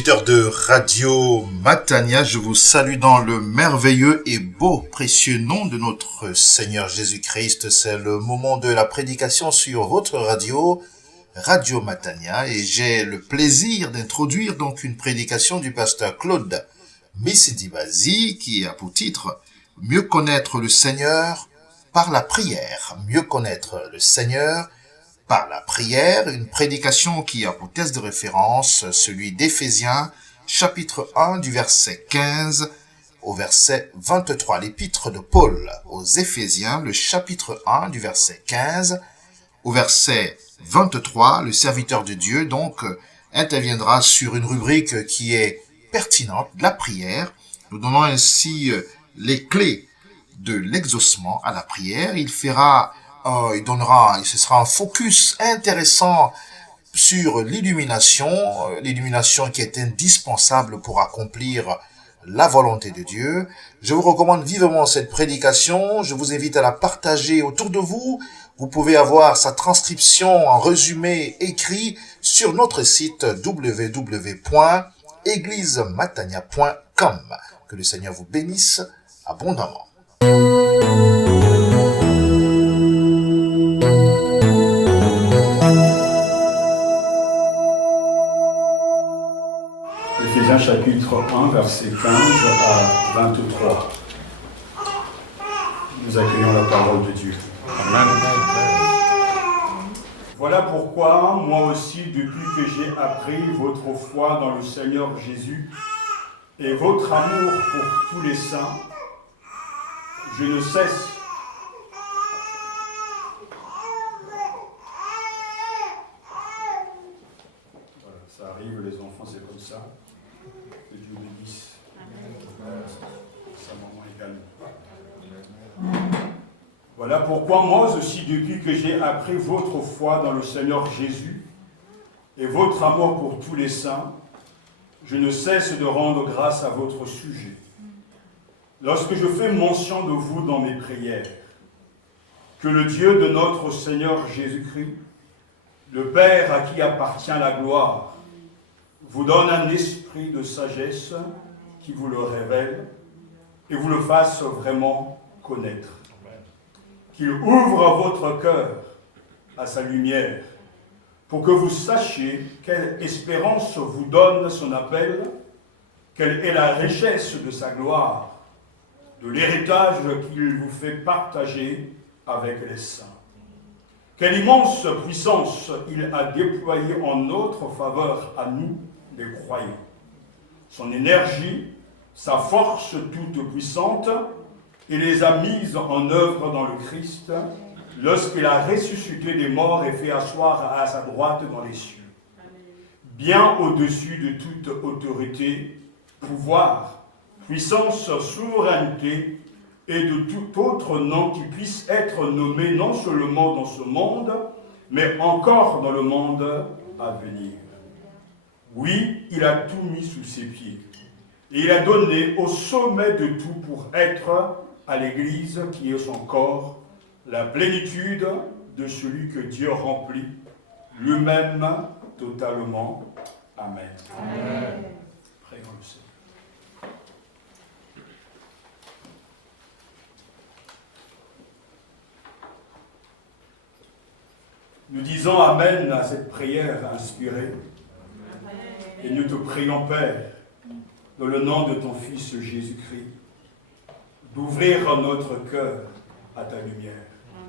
Auditeurs de Radio Matania, je vous salue dans le merveilleux et beau, précieux nom de notre Seigneur Jésus-Christ. C'est le moment de la prédication sur votre radio, Radio Matania, et j'ai le plaisir d'introduire donc une prédication du pasteur Claude Missidibazi qui a pour titre « Mieux connaître le Seigneur par la prière ». Mieux connaître le Seigneur par la prière, une prédication qui a pour texte de référence celui d'Éphésiens, chapitre 1, du verset 15 au verset 23. L'épître de Paul aux Éphésiens, le chapitre 1, du verset 15 au verset 23. Le serviteur de Dieu, donc, interviendra sur une rubrique qui est pertinente, la prière. Nous donnons ainsi les clés de l'exaucement à la prière. Ce sera un focus intéressant sur l'illumination qui est indispensable pour accomplir la volonté de Dieu. Je vous recommande vivement cette prédication, je vous invite à la partager autour de vous. Vous pouvez avoir sa transcription en résumé écrit sur notre site www.eglisematania.com. Que le Seigneur vous bénisse abondamment. Éphésiens chapitre 1, verset 15 à 23. Nous accueillons la parole de Dieu. Amen. Voilà pourquoi, moi aussi, depuis que j'ai appris votre foi dans le Seigneur Jésus et votre amour pour tous les saints, je ne cesse ça arrive, les enfants, c'est comme ça. Que Dieu bénisse. Sa maman également. Voilà pourquoi moi aussi, depuis que j'ai appris votre foi dans le Seigneur Jésus et votre amour pour tous les saints, je ne cesse de rendre grâce à votre sujet. Lorsque je fais mention de vous dans mes prières, que le Dieu de notre Seigneur Jésus-Christ, le Père à qui appartient la gloire, vous donne un esprit de sagesse qui vous le révèle et vous le fasse vraiment connaître. Qu'il ouvre votre cœur à sa lumière pour que vous sachiez quelle espérance vous donne son appel, quelle est la richesse de sa gloire, de l'héritage qu'il vous fait partager avec les saints. Quelle immense puissance il a déployée en notre faveur à nous, les croyants. Son énergie, sa force toute puissante, il les a mises en œuvre dans le Christ, lorsqu'il a ressuscité des morts et fait asseoir à sa droite dans les cieux. Bien au-dessus de toute autorité, pouvoir, puissance, souveraineté et de tout autre nom qui puisse être nommé non seulement dans ce monde, mais encore dans le monde à venir. Oui, il a tout mis sous ses pieds. Et il a donné au sommet de tout pour être à l'Église, qui est son corps, la plénitude de celui que Dieu remplit, lui-même totalement. Amen. Amen. Prions le Seigneur. Nous disons Amen à cette prière inspirée. Et nous te prions, Père, dans le nom de ton Fils Jésus-Christ, d'ouvrir notre cœur à ta lumière.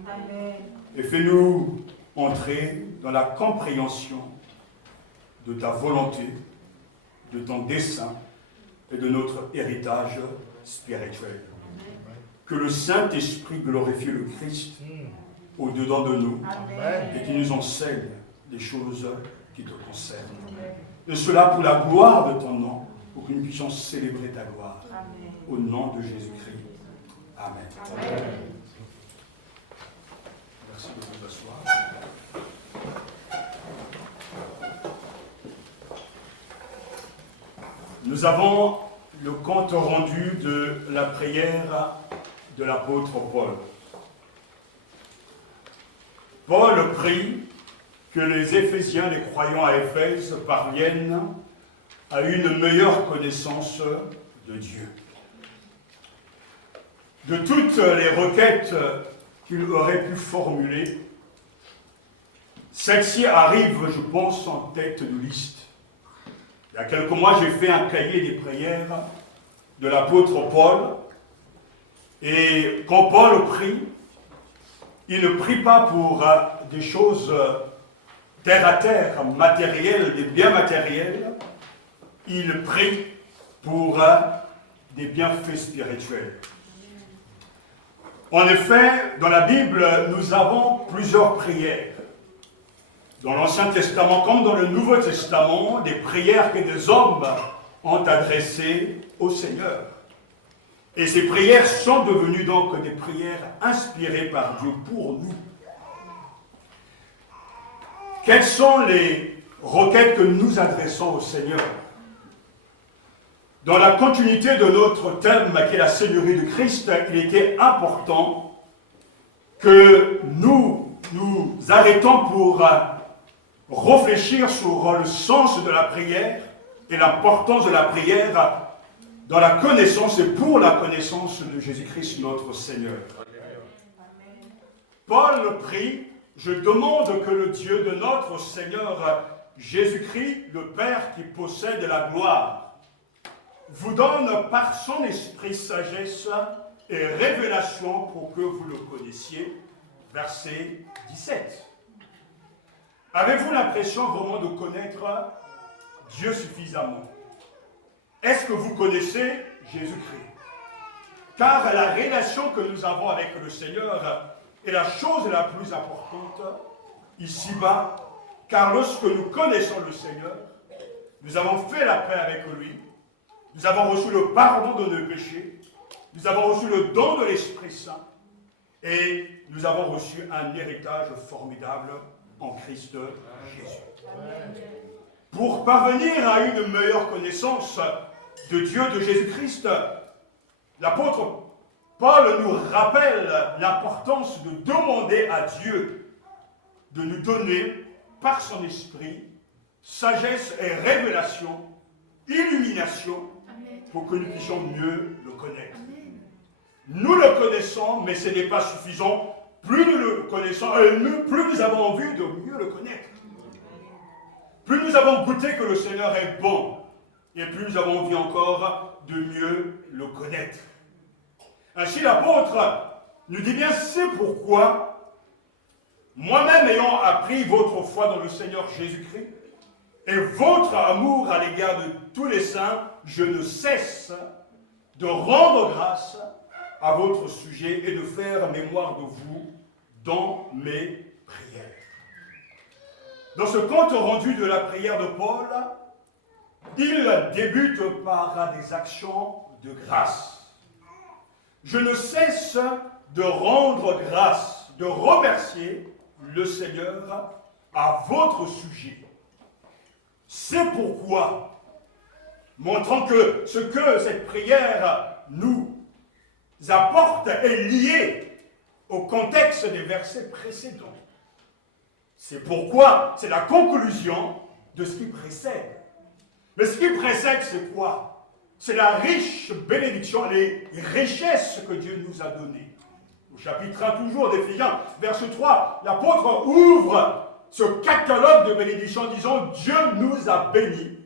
Amen. Et fais-nous entrer dans la compréhension de ta volonté, de ton dessein et de notre héritage spirituel. Amen. Que le Saint-Esprit glorifie le Christ au-dedans de nous. Amen. Et qu'il nous enseigne les choses qui te concernent. Amen. Et cela pour la gloire de ton nom, pour que nous puissions célébrer ta gloire. Amen. Au nom de Jésus-Christ. Amen. Amen. Merci de vous asseoir. Nous avons le compte rendu de la prière de l'apôtre Paul. Paul prie que les Éphésiens, les croyants à Éphèse, parviennent à une meilleure connaissance de Dieu. De toutes les requêtes qu'il aurait pu formuler, celle-ci arrive, je pense, en tête de liste. Il y a quelques mois, j'ai fait un cahier des prières de l'apôtre Paul. Et quand Paul prie, il ne prie pas pour des choses terre à terre, matérielles, des biens matériels. Il prie pour des bienfaits spirituels. En effet, dans la Bible, nous avons plusieurs prières. Dans l'Ancien Testament comme dans le Nouveau Testament, des prières que des hommes ont adressées au Seigneur. Et ces prières sont devenues donc des prières inspirées par Dieu pour nous. Quelles sont les requêtes que nous adressons au Seigneur? Dans la continuité de notre thème qui est la Seigneurie de Christ, il était important que nous nous arrêtons pour réfléchir sur le sens de la prière et l'importance de la prière dans la connaissance et pour la connaissance de Jésus-Christ notre Seigneur. Paul prie, je demande que le Dieu de notre Seigneur Jésus-Christ, le Père qui possède la gloire, vous donne par son esprit sagesse et révélation pour que vous le connaissiez. Verset 17. Avez-vous l'impression vraiment de connaître Dieu suffisamment? Est-ce que vous connaissez Jésus-Christ? Car la relation que nous avons avec le Seigneur est la chose la plus importante ici-bas, car lorsque nous connaissons le Seigneur, nous avons fait la paix avec lui, nous avons reçu le pardon de nos péchés, nous avons reçu le don de l'Esprit Saint, et nous avons reçu un héritage formidable en Christ Jésus. Amen. Pour parvenir à une meilleure connaissance de Dieu, de Jésus-Christ, l'apôtre Paul nous rappelle l'importance de demander à Dieu de nous donner, par son esprit, sagesse et révélation, illumination, pour que nous puissions mieux le connaître. Nous le connaissons, mais ce n'est pas suffisant. Plus nous le connaissons, plus nous avons envie de mieux le connaître. Plus nous avons goûté que le Seigneur est bon, et plus nous avons envie encore de mieux le connaître. Ainsi l'apôtre nous dit bien, c'est pourquoi, moi-même ayant appris votre foi dans le Seigneur Jésus-Christ, et votre amour à l'égard de tous les saints, je ne cesse de rendre grâce à votre sujet et de faire mémoire de vous dans mes prières. Dans ce compte rendu de la prière de Paul, il débute par des actions de grâce. Je ne cesse de rendre grâce, de remercier le Seigneur à votre sujet. C'est pourquoi, montrant que ce que cette prière nous apporte est lié au contexte des versets précédents. C'est pourquoi c'est la conclusion de ce qui précède. Mais ce qui précède, c'est quoi? C'est la riche bénédiction, les richesses que Dieu nous a données. Au chapitre 1 toujours d'Éphésiens, verset 3, l'apôtre ouvre ce catalogue de bénédictions en disant « Dieu nous a bénis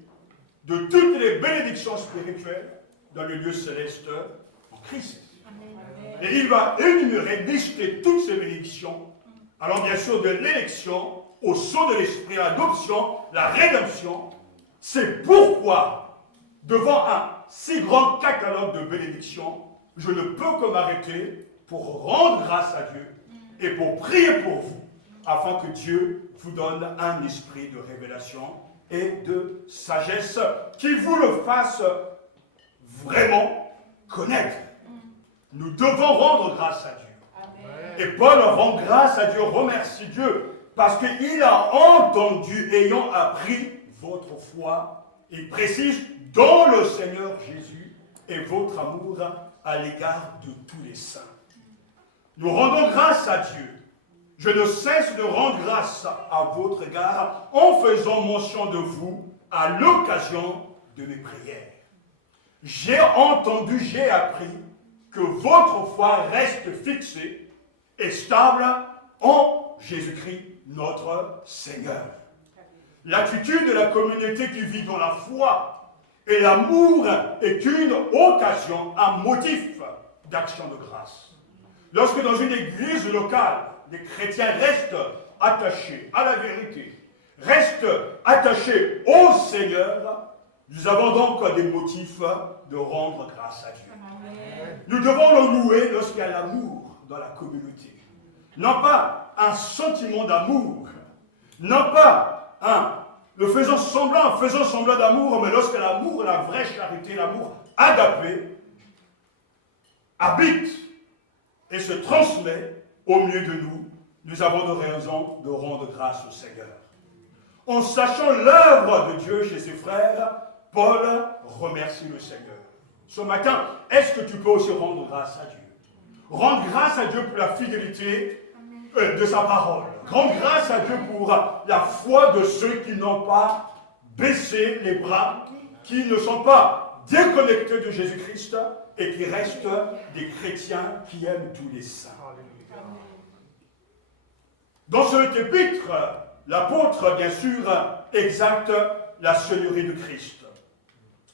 de toutes les bénédictions spirituelles dans le lieu céleste en Christ. » Et il va énumérer, lister toutes ces bénédictions, allant bien sûr de l'élection au sceau de l'esprit, l'adoption, la rédemption. C'est pourquoi, devant un si grand catalogue de bénédictions, je ne peux que m'arrêter pour rendre grâce à Dieu et pour prier pour vous, afin que Dieu vous donne un esprit de révélation et de sagesse qui vous le fasse vraiment connaître. Nous devons rendre grâce à Dieu. Amen. Et Paul rend grâce à Dieu, remercie Dieu, parce qu'il a entendu, ayant appris votre foi, il précise, dans le Seigneur Jésus et votre amour à l'égard de tous les saints. Nous rendons grâce à Dieu. Je ne cesse de rendre grâce à votre égard en faisant mention de vous à l'occasion de mes prières. J'ai entendu, j'ai appris que votre foi reste fixée et stable en Jésus-Christ, notre Seigneur. L'attitude de la communauté qui vit dans la foi et l'amour est une occasion, un motif d'action de grâce. Lorsque dans une église locale, les chrétiens restent attachés à la vérité, restent attachés au Seigneur, nous avons donc des motifs de rendre grâce à Dieu. Amen. Nous devons le louer lorsqu'il y a l'amour dans la communauté. Non pas un sentiment d'amour, non pas faisant semblant d'amour, mais lorsque l'amour, la vraie charité, l'amour agapé, habite et se transmet au milieu de nous, nous avons de raisons de rendre grâce au Seigneur. En sachant l'œuvre de Dieu chez ses frères, Paul remercie le Seigneur. Ce matin, est-ce que tu peux aussi rendre grâce à Dieu? Rendre grâce à Dieu pour la fidélité de sa parole. Rendre grâce à Dieu pour la foi de ceux qui n'ont pas baissé les bras, qui ne sont pas déconnectés de Jésus-Christ et qui restent des chrétiens qui aiment tous les saints. Dans cet épître, l'apôtre, bien sûr, exalte la Seigneurie de Christ.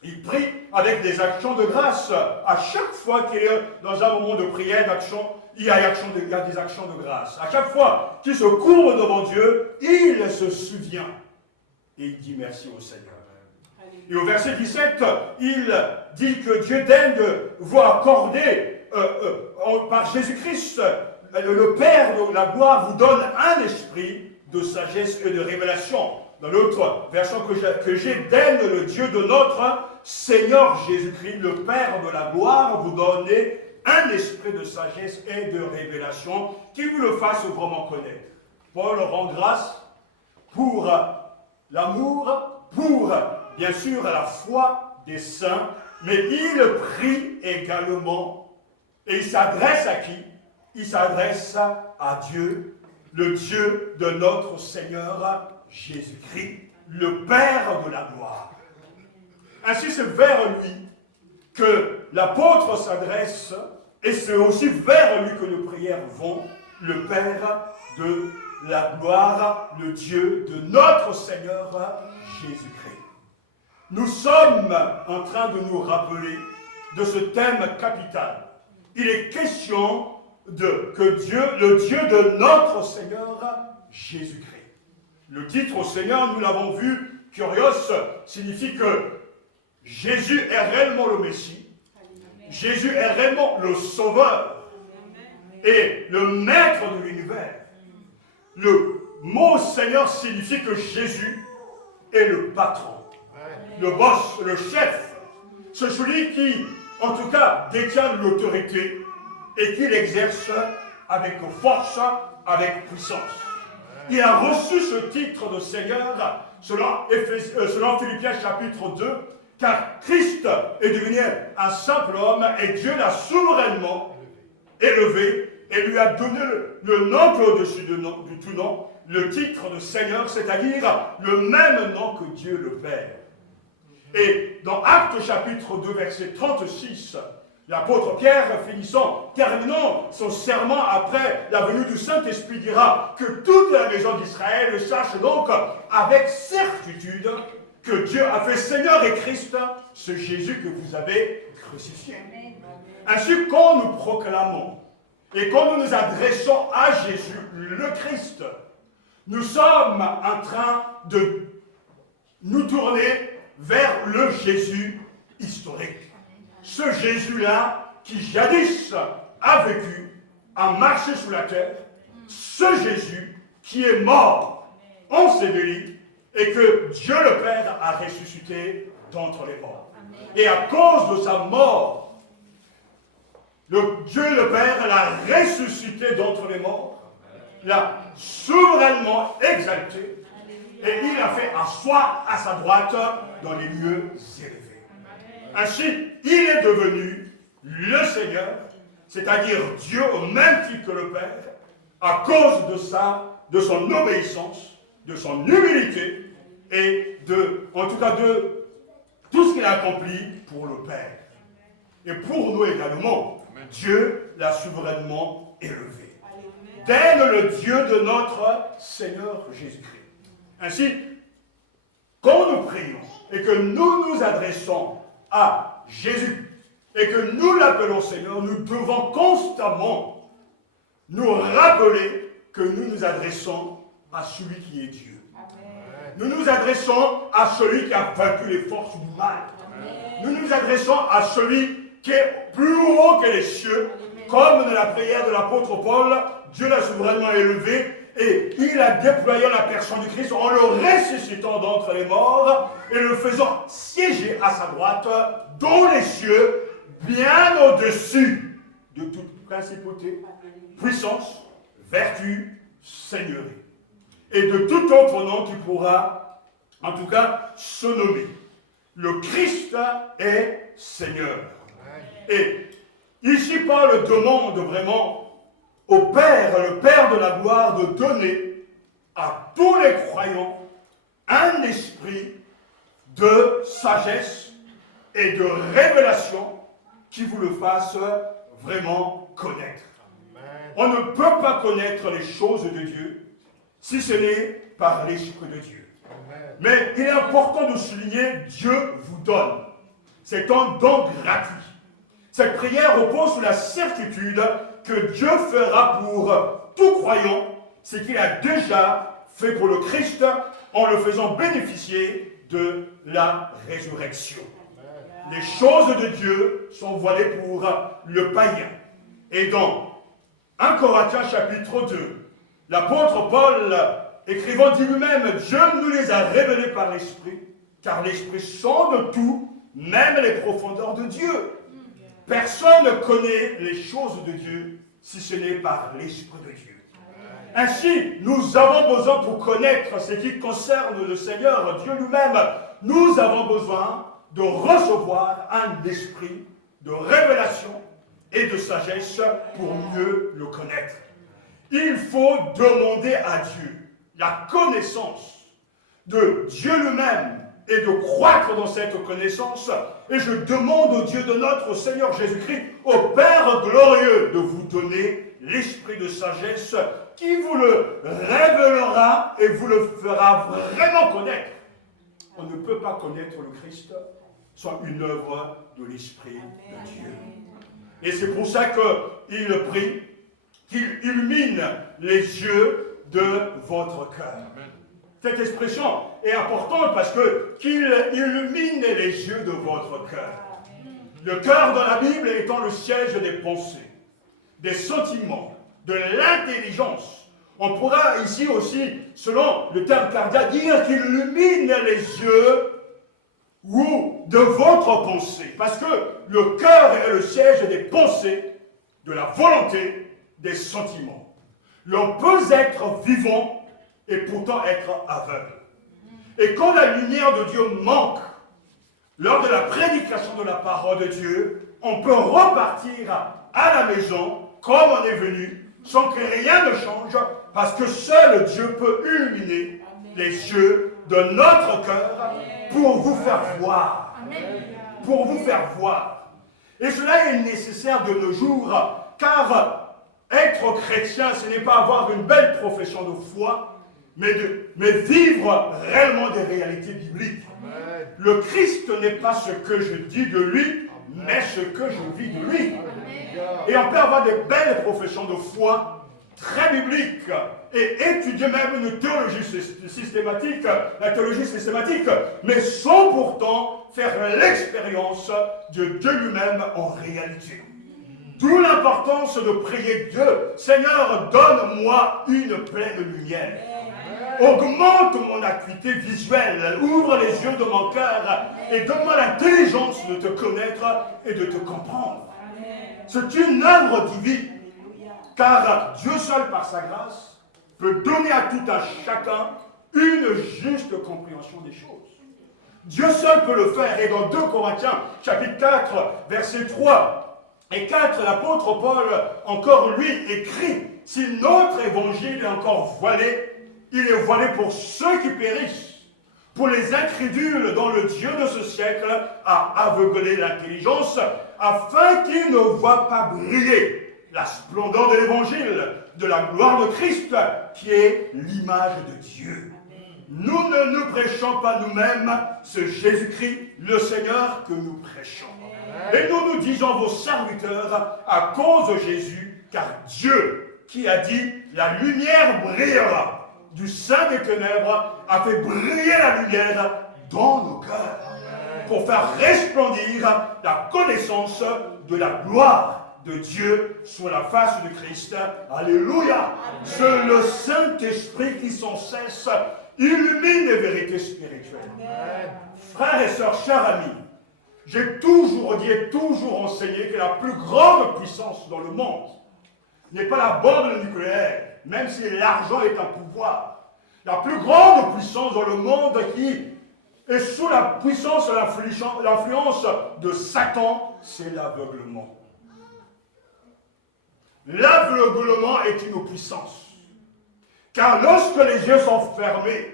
Il prie avec des actions de grâce. À chaque fois qu'il est dans un moment de prière, d'action, il y a des actions de grâce. À chaque fois qu'il se courbe devant Dieu, il se souvient. Et il dit merci au Seigneur. Et au verset 17, il dit que Dieu daigne vous accorder par Jésus-Christ, le Père de la gloire vous donne un esprit de sagesse et de révélation. Dans l'autre version que j'ai, daigne le Dieu de notre Seigneur Jésus-Christ, le Père de la gloire, vous donner un esprit de sagesse et de révélation qui vous le fasse vraiment connaître. Paul rend grâce pour l'amour, pour bien sûr la foi des saints, mais il prie également, et il s'adresse à qui? Il s'adresse à Dieu, le Dieu de notre Seigneur Jésus-Christ, le Père de la gloire. Ainsi, c'est vers lui que l'apôtre s'adresse, et c'est aussi vers lui que nos prières vont, le Père de la gloire, le Dieu de notre Seigneur Jésus-Christ. Nous sommes en train de nous rappeler de ce thème capital. Il est question que Dieu, le Dieu de notre Seigneur Jésus-Christ. Le titre au Seigneur, nous l'avons vu, Kyrios, signifie que Jésus est réellement le Messie. Jésus est réellement le Sauveur et le Maître de l'univers. Le mot Seigneur signifie que Jésus est le patron, le boss, le chef. C'est celui qui, en tout cas, détient l'autorité et qui l'exerce avec force, avec puissance. Il a reçu ce titre de Seigneur selon Philippiens chapitre 2, car Christ est devenu un simple homme et Dieu l'a souverainement élevé et lui a donné le nom au-dessus de tout nom, le titre de Seigneur, c'est-à-dire le même nom que Dieu le Père. Et dans Actes chapitre 2, verset 36, l'apôtre Pierre, terminant son serment après la venue du Saint-Esprit, dira que toute la maison d'Israël sache donc avec certitude que Dieu a fait Seigneur et Christ, ce Jésus que vous avez crucifié. Ainsi, quand nous proclamons et quand nous nous adressons à Jésus, le Christ, nous sommes en train de nous tourner vers le Jésus historique. Ce Jésus-là qui jadis a vécu, a marché sur la terre, ce Jésus qui est mort, enseveli, et que Dieu le Père a ressuscité d'entre les morts. Et à cause de sa mort, Dieu le Père l'a ressuscité d'entre les morts, l'a souverainement exalté, et il l'a fait asseoir à sa droite dans les lieux élevés. Ainsi, il est devenu le Seigneur, c'est-à-dire Dieu au même titre que le Père, à cause de son obéissance, de son humilité et en tout cas tout ce qu'il a accompli pour le Père. Et pour nous également, Dieu l'a souverainement élevé. Tel le Dieu de notre Seigneur Jésus-Christ. Ainsi, quand nous prions et que nous nous adressons à Jésus et que nous l'appelons Seigneur, nous devons constamment nous rappeler que nous nous adressons à celui qui est Dieu. Nous nous adressons à celui qui a vaincu les forces du mal. Nous nous adressons à celui qui est plus haut que les cieux, comme dans la prière de l'apôtre Paul, Dieu l'a souverainement élevé et il a déployé la personne du Christ en le ressuscitant d'entre les morts et le faisant siéger à sa droite dans les cieux, bien au-dessus de toute principauté, puissance, vertu, seigneurie. Et de tout autre nom qui pourra, en tout cas, se nommer. Le Christ est Seigneur. Et ici, Paul demande vraiment au Père, le Père de la gloire, de donner à tous les croyants un esprit de sagesse et de révélation qui vous le fasse vraiment connaître. On ne peut pas connaître les choses de Dieu si ce n'est par l'Esprit de Dieu. Mais il est important de souligner, Dieu vous donne. C'est un don gratuit. Cette prière repose sur la certitude que Dieu fera pour tout croyant ce qu'il a déjà fait pour le Christ en le faisant bénéficier de la résurrection. Les choses de Dieu sont voilées pour le païen. Et dans 1 Corinthiens chapitre 2, l'apôtre Paul, écrivant, dit lui-même, Dieu nous les a révélés par l'Esprit, car l'Esprit sonde tout, même les profondeurs de Dieu. Personne ne connaît les choses de Dieu si ce n'est par l'Esprit de Dieu. Ainsi, nous avons besoin pour connaître ce qui concerne le Seigneur, Dieu lui-même, nous avons besoin de recevoir un esprit de révélation et de sagesse pour mieux le connaître. Il faut demander à Dieu la connaissance de Dieu lui-même et de croître dans cette connaissance. Et je demande au Dieu de notre Seigneur Jésus-Christ, au Père glorieux, de vous donner l'esprit de sagesse qui vous le révélera et vous le fera vraiment connaître. On ne peut pas connaître le Christ sans une œuvre de l'Esprit de Dieu. Et c'est pour ça qu'il prie qu'il illumine les yeux de votre cœur. Cette expression est importante parce que qu'il illumine les yeux de votre cœur. Le cœur dans la Bible étant le siège des pensées, des sentiments, de l'intelligence. On pourra ici aussi, selon le terme cardiaque, dire qu'il illumine les yeux ou de votre pensée. Parce que le cœur est le siège des pensées, de la volonté, des sentiments. L'on peut être vivant et pourtant être aveugle. Et quand la lumière de Dieu manque, lors de la prédication de la parole de Dieu, on peut repartir à la maison comme on est venu, sans que rien ne change, parce que seul Dieu peut illuminer les yeux de notre cœur pour vous faire voir. Pour vous faire voir. Et cela est nécessaire de nos jours, car être chrétien, ce n'est pas avoir une belle profession de foi, mais vivre réellement des réalités bibliques. Amen. Le Christ n'est pas ce que je dis de lui, mais ce que je vis de lui. Amen. Et on peut avoir des belles professions de foi, très bibliques, et étudier même une théologie systématique, la théologie systématique, mais sans pourtant faire l'expérience de Dieu lui-même en réalité. D'où l'importance de prier Dieu. Seigneur, donne-moi une pleine lumière. Augmente mon acuité visuelle. Ouvre les yeux de mon cœur et donne-moi l'intelligence de te connaître et de te comprendre. C'est une œuvre divine. Car Dieu seul, par sa grâce, peut donner à tout un chacun une juste compréhension des choses. Dieu seul peut le faire. Et dans 2 Corinthiens, chapitre 4, versets 3 et 4, l'apôtre Paul, encore lui, écrit « Si notre évangile est encore voilé, il est voilé pour ceux qui périssent, pour les incrédules dont le Dieu de ce siècle a aveuglé l'intelligence, afin qu'ils ne voient pas briller la splendeur de l'évangile, de la gloire de Christ, qui est l'image de Dieu. Nous ne nous prêchons pas nous-mêmes, c'est Jésus-Christ, le Seigneur, que nous prêchons. Et nous nous disons vos serviteurs à cause de Jésus, car Dieu, qui a dit « la lumière brillera », du sein des ténèbres, a fait briller la lumière dans nos cœurs, pour faire resplendir la connaissance de la gloire de Dieu sur la face de Christ. Alléluia! C'est le Saint-Esprit qui sans cesse illumine les vérités spirituelles. Frères et sœurs, chers amis, j'ai toujours dit et toujours enseigné que la plus grande puissance dans le monde n'est pas la bombe nucléaire, même si l'argent est un pouvoir. La plus grande puissance dans le monde qui est sous la puissance et l'influence de Satan, c'est l'aveuglement. L'aveuglement est une puissance. Car lorsque les yeux sont fermés,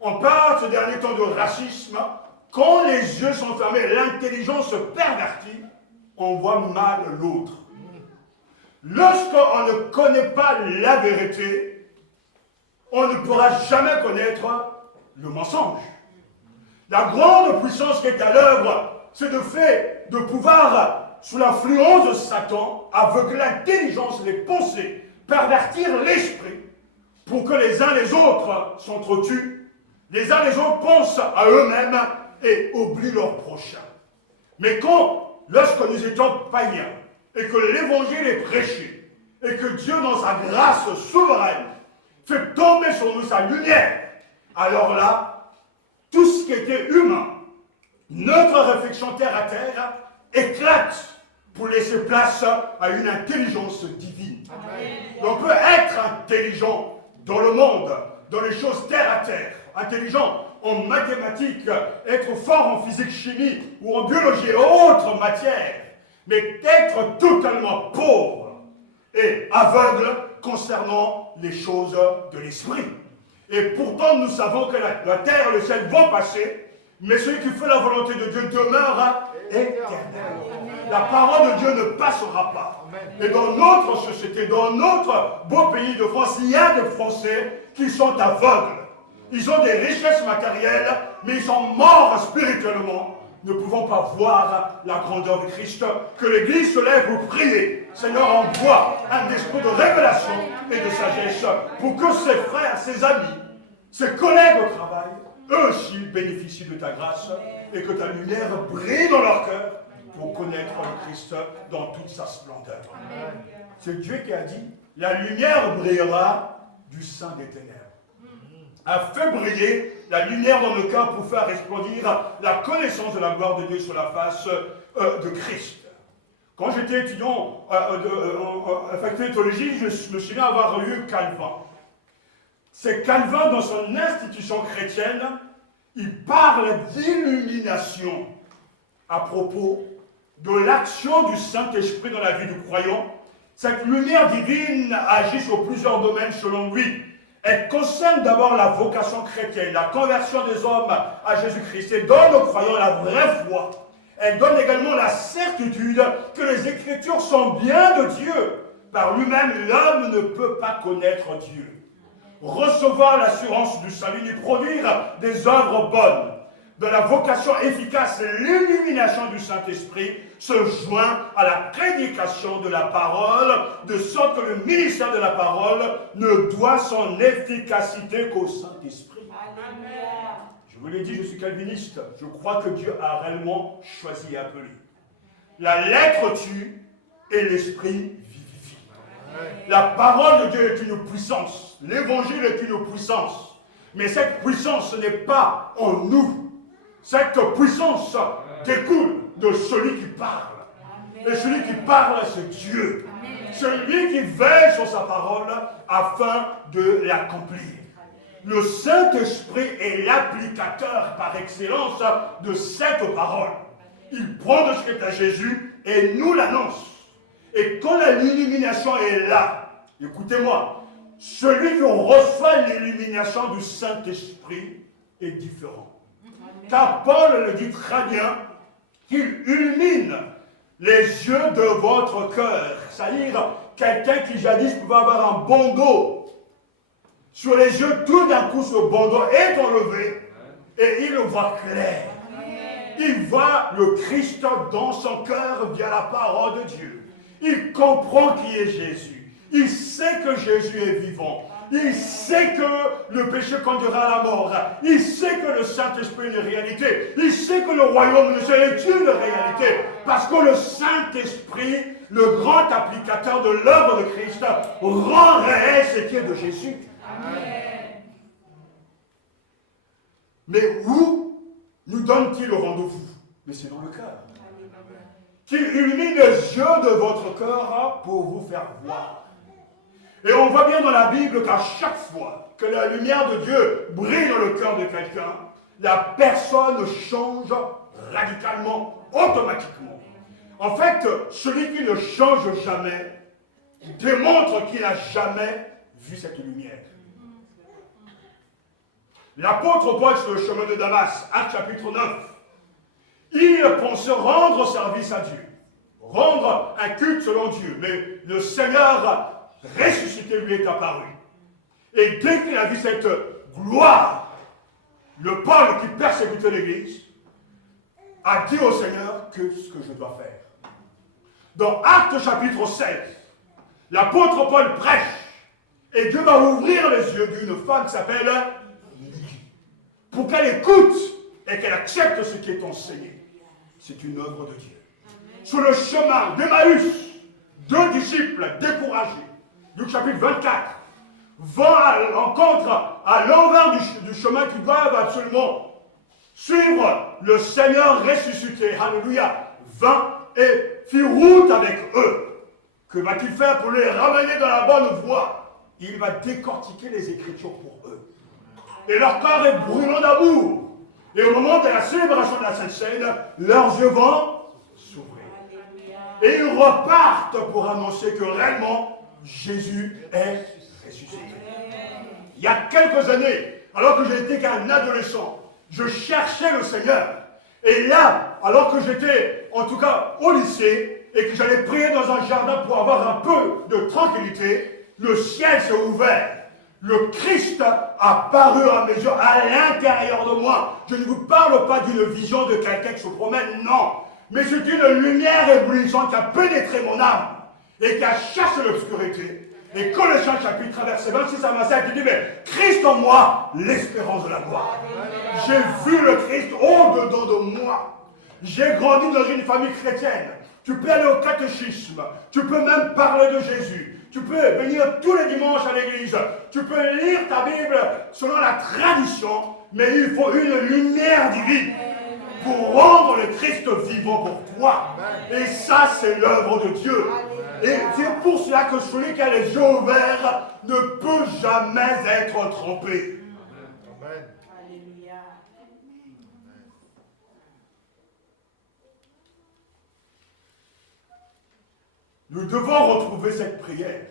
on parle ces derniers temps de racisme, quand les yeux sont fermés, l'intelligence se pervertit, on voit mal l'autre. Lorsqu'on ne connaît pas la vérité, on ne pourra jamais connaître le mensonge. La grande puissance qui est à l'œuvre, c'est le fait de pouvoir, sous l'influence de Satan, aveugler l'intelligence, les pensées, pervertir l'esprit, pour que les uns les autres s'entretuent, les uns les autres pensent à eux-mêmes et oublient leur prochain. Mais lorsque nous étions païens, et que l'évangile est prêché, et que Dieu, dans sa grâce souveraine, fait tomber sur nous sa lumière, alors là, tout ce qui était humain, notre réflexion terre à terre, éclate pour laisser place à une intelligence divine. Amen. On peut être intelligent dans le monde, dans les choses terre à terre, intelligent en mathématiques, être fort en physique, chimie ou en biologie et autres matières, mais être totalement pauvre et aveugle concernant les choses de l'esprit. Et pourtant, nous savons que la terre et le ciel vont passer, mais celui qui fait la volonté de Dieu demeure éternel. La parole de Dieu ne passera pas. Et dans notre société, dans notre beau pays de France, il y a des Français qui sont aveugles. Ils ont des richesses matérielles, mais ils sont morts spirituellement, ne pouvant pas voir la grandeur de Christ. Que l'Église se lève pour prier. Seigneur, envoie un esprit de révélation et de sagesse pour que ses frères, ses amis, ses collègues au travail, eux aussi bénéficient de ta grâce et que ta lumière brille dans leur cœur pour connaître le Christ dans toute sa splendeur. C'est Dieu qui a dit, la lumière brillera du sein des ténèbres. A fait briller la lumière dans le cœur pour faire resplendir la connaissance de la gloire de Dieu sur la face de Christ. Quand j'étais étudiant en faculté de théologie, je me souviens avoir lu Calvin. C'est Calvin, dans son institution chrétienne, il parle d'illumination à propos de l'action du Saint-Esprit dans la vie du croyant. Cette lumière divine agit sur plusieurs domaines selon lui. Elle concerne d'abord la vocation chrétienne, la conversion des hommes à Jésus-Christ et donne aux croyants la vraie foi. Elle donne également la certitude que les Écritures sont bien de Dieu. Par lui-même, l'homme ne peut pas connaître Dieu. Recevoir l'assurance du salut et produire des œuvres bonnes. De la vocation efficace, l'illumination du Saint-Esprit se joint à la prédication de la parole, de sorte que le ministère de la parole ne doit son efficacité qu'au Saint-Esprit. Je vous l'ai dit, je suis calviniste. Je crois que Dieu a réellement choisi et appelé. La lettre tue et l'esprit vivifie. La parole de Dieu est une puissance. L'évangile est une puissance. Mais cette puissance, ce n'est pas en nous. Cette puissance découle de celui qui parle. Et celui qui parle, c'est Dieu. Celui qui veille sur sa parole afin de l'accomplir. Le Saint-Esprit est l'applicateur par excellence de cette parole. Il prend de ce qui est à Jésus et nous l'annonce. Et quand l'illumination est là, écoutez-moi, celui qui reçoit l'illumination du Saint-Esprit est différent. Car Paul le dit très bien, qu'il illumine les yeux de votre cœur. C'est-à-dire, quelqu'un qui jadis pouvait avoir un bandeau sur les yeux, tout d'un coup ce bandeau est enlevé et il le voit clair. Il voit le Christ dans son cœur via la parole de Dieu. Il comprend qui est Jésus. Il sait que Jésus est vivant. Il sait que le péché conduira à la mort. Il sait que le Saint-Esprit est une réalité. Il sait que le royaume de Dieu est une réalité. Parce que le Saint-Esprit, le grand applicateur de l'œuvre de Christ, rend réel ce qui est de Jésus. Amen. Mais où nous donne-t-il le rendez-vous? Mais c'est dans le cœur. Qu'il illumine les yeux de votre cœur pour vous faire voir. Et on voit bien dans la Bible qu'à chaque fois que la lumière de Dieu brille dans le cœur de quelqu'un, la personne change radicalement, automatiquement. En fait, celui qui ne change jamais démontre qu'il n'a jamais vu cette lumière. L'apôtre Paul sur le chemin de Damas, Actes chapitre 9, il pensait rendre service à Dieu, rendre un culte selon Dieu, mais le Seigneur ressuscité lui est apparu. Et dès qu'il a vu cette gloire, le Paul qui persécutait l'Église a dit au Seigneur que ce que je dois faire. Dans Actes chapitre 16, l'apôtre Paul prêche et Dieu va ouvrir les yeux d'une femme qui s'appelle Lydie pour qu'elle écoute et qu'elle accepte ce qui est enseigné. C'est une œuvre de Dieu. Sur le chemin d'Emmaüs, deux disciples découragés, Luc chapitre 24, vont à l'encontre, à l'envers du chemin qu'ils doivent absolument suivre le Seigneur ressuscité. Alléluia. Vint et fit route avec eux. Que va-t-il faire pour les ramener dans la bonne voie? Il va décortiquer les Écritures pour eux. Et leur cœur est brûlant d'amour. Et au moment de la célébration de la Sainte Seine, leurs yeux vont s'ouvrir. Et ils repartent pour annoncer que réellement, Jésus est ressuscité. Il y a quelques années, alors que j'étais qu'un adolescent, je cherchais le Seigneur. Et là, alors que j'étais, en tout cas, au lycée, et que j'allais prier dans un jardin pour avoir un peu de tranquillité, le ciel s'est ouvert. Le Christ a paru à mes yeux, à l'intérieur de moi. Je ne vous parle pas d'une vision de quelqu'un qui se promène, non. Mais c'est une lumière éblouissante qui a pénétré mon âme et qui a chassé l'obscurité. Et Colossiens chapitre verset 26 à 27, il dit, mais Christ en moi, l'espérance de la gloire. J'ai vu le Christ au-dedans de moi. J'ai grandi dans une famille chrétienne. Tu peux aller au catéchisme. Tu peux même parler de Jésus. Tu peux venir tous les dimanches à l'église. Tu peux lire ta Bible selon la tradition. Mais il faut une lumière divine pour rendre le Christ vivant pour toi. Et ça, c'est l'œuvre de Dieu. Et c'est pour cela que celui qui a les yeux ouverts ne peut jamais être trompé. Amen. Alléluia. Nous devons retrouver cette prière.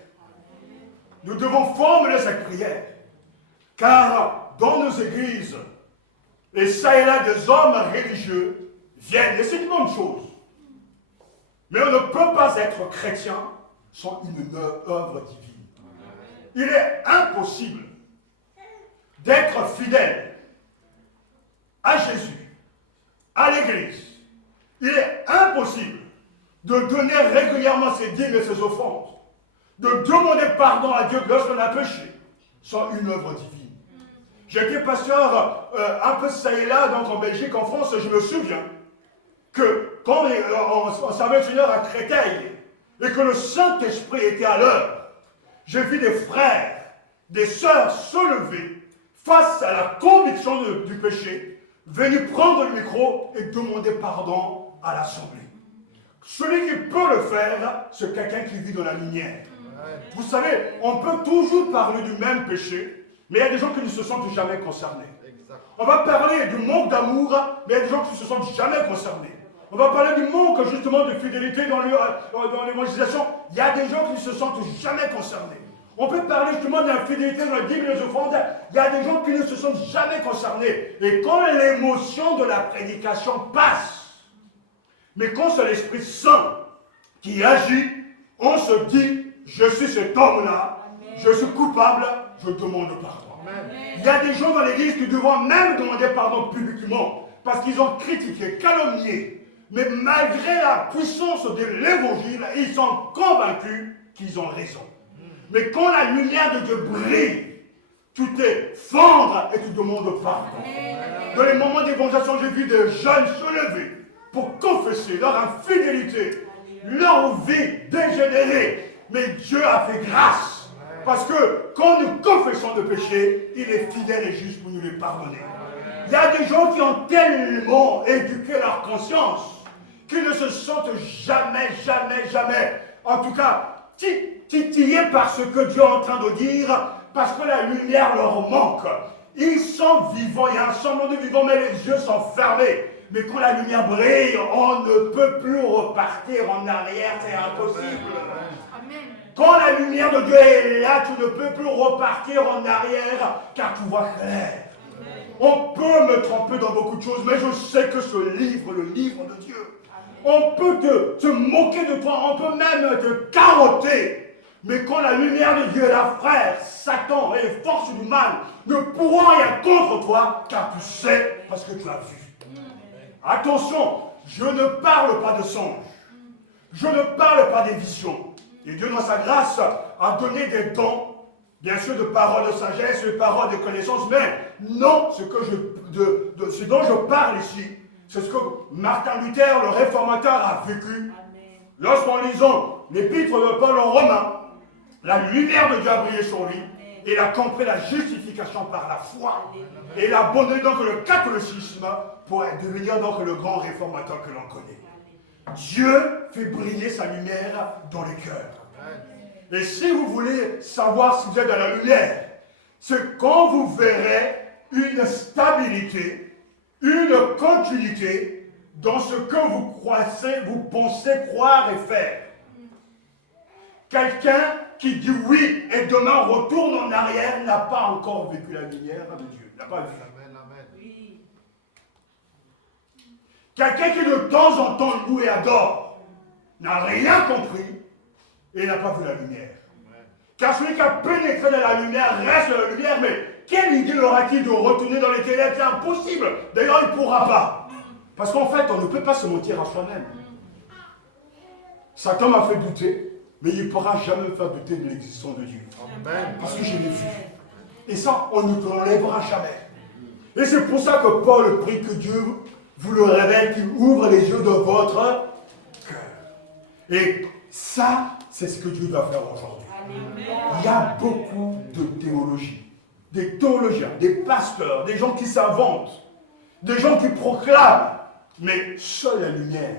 Nous devons formuler cette prière. Car dans nos églises, et ça et là, des hommes religieux viennent, et c'est une bonne chose. Mais on ne peut pas être chrétien sans une œuvre divine. Il est impossible d'être fidèle à Jésus, à l'Église. Il est impossible de donner régulièrement ses dîmes et ses offrandes, de demander pardon à Dieu lorsqu'on a péché, sans une œuvre divine. J'étais pasteur un peu ça et là, donc en Belgique, en France, je me souviens que quand on servait le Seigneur à Créteil et que le Saint-Esprit était à l'heure, j'ai vu des frères, des sœurs se lever face à la conviction du péché, venus prendre le micro et demander pardon à l'Assemblée. Celui qui peut le faire, c'est quelqu'un qui vit dans la lumière. Vous savez, on peut toujours parler du même péché, mais il y a des gens qui ne se sentent jamais concernés. On va parler du manque d'amour, mais il y a des gens qui ne se sentent jamais concernés. On va parler du manque justement de fidélité dans l'évangélisation. Il y a des gens qui ne se sentent jamais concernés. On peut parler justement d'infidélité dans la Bible, les offrandes. Il y a des gens qui ne se sont jamais concernés. Et quand l'émotion de la prédication passe, mais quand c'est l'Esprit Saint qui agit, on se dit, je suis cet homme-là, je suis coupable, je demande pardon. Il y a des gens dans l'église qui devront même demander pardon publiquement parce qu'ils ont critiqué, calomnié. Mais malgré la puissance de l'évangile, ils sont convaincus qu'ils ont raison. Mais quand la lumière de Dieu brille, tu te fendre et tu demandes pardon. Dans les moments d'évangélisation, j'ai vu des jeunes se lever pour confesser leur infidélité, leur vie dégénérée. Mais Dieu a fait grâce. Parce que quand nous confessons de péché, il est fidèle et juste pour nous les pardonner. Il y a des gens qui ont tellement éduqué leur conscience qu'ils ne se sentent jamais, en tout cas, titillés par ce que Dieu est en train de dire, parce que la lumière leur manque. Ils sont vivants, il y a un semblant de vivant, mais les yeux sont fermés. Mais quand la lumière brille, on ne peut plus repartir en arrière, c'est impossible. Quand la lumière de Dieu est là, tu ne peux plus repartir en arrière, car tu vois clair. On peut me tromper dans beaucoup de choses, mais je sais que ce livre, le livre de Dieu, on peut te moquer de toi, on peut même te carotter. Mais quand la lumière de Dieu est là, frère, Satan et les forces du mal ne pourront rien contre toi, car tu sais, parce que tu as vu. Attention, je ne parle pas de songes. Je ne parle pas des visions. Et Dieu, dans sa grâce, a donné des dons, bien sûr, de paroles de sagesse, de paroles de connaissance, mais non, ce dont je parle ici, c'est ce que Martin Luther, le réformateur, a vécu. Lorsqu'en lisant l'épître de Paul aux Romains, la lumière de Dieu a brillé sur lui, et il a compris la justification par la foi. Et il a abandonné donc le catholicisme pour devenir donc le grand réformateur que l'on connaît. Dieu fait briller sa lumière dans les cœurs. Et si vous voulez savoir si vous êtes dans la lumière, c'est quand vous verrez une stabilité, une continuité dans ce que vous pensez croire et faire. Quelqu'un qui dit oui et demain retourne en arrière n'a pas encore vécu la lumière de Dieu. N'a pas vu. Quelqu'un qui de temps en temps loue et adore n'a rien compris et n'a pas vu la lumière. Car celui qui a pénétré dans la lumière reste dans la lumière, mais quelle idée aura-t-il de retourner dans les ténèbres? C'est impossible. D'ailleurs, il ne pourra pas. Parce qu'en fait, on ne peut pas se mentir à soi-même. Satan m'a fait douter, mais il ne pourra jamais me faire douter de l'existence de Dieu. Parce que je l'ai vu. Et ça, on ne te l'enlèvera jamais. Et c'est pour ça que Paul prie que Dieu vous le révèle, qu'il ouvre les yeux de votre cœur. Et ça, c'est ce que Dieu doit faire aujourd'hui. Il y a beaucoup de théologie, des théologiens, des pasteurs, des gens qui s'inventent, des gens qui proclament, mais seule la lumière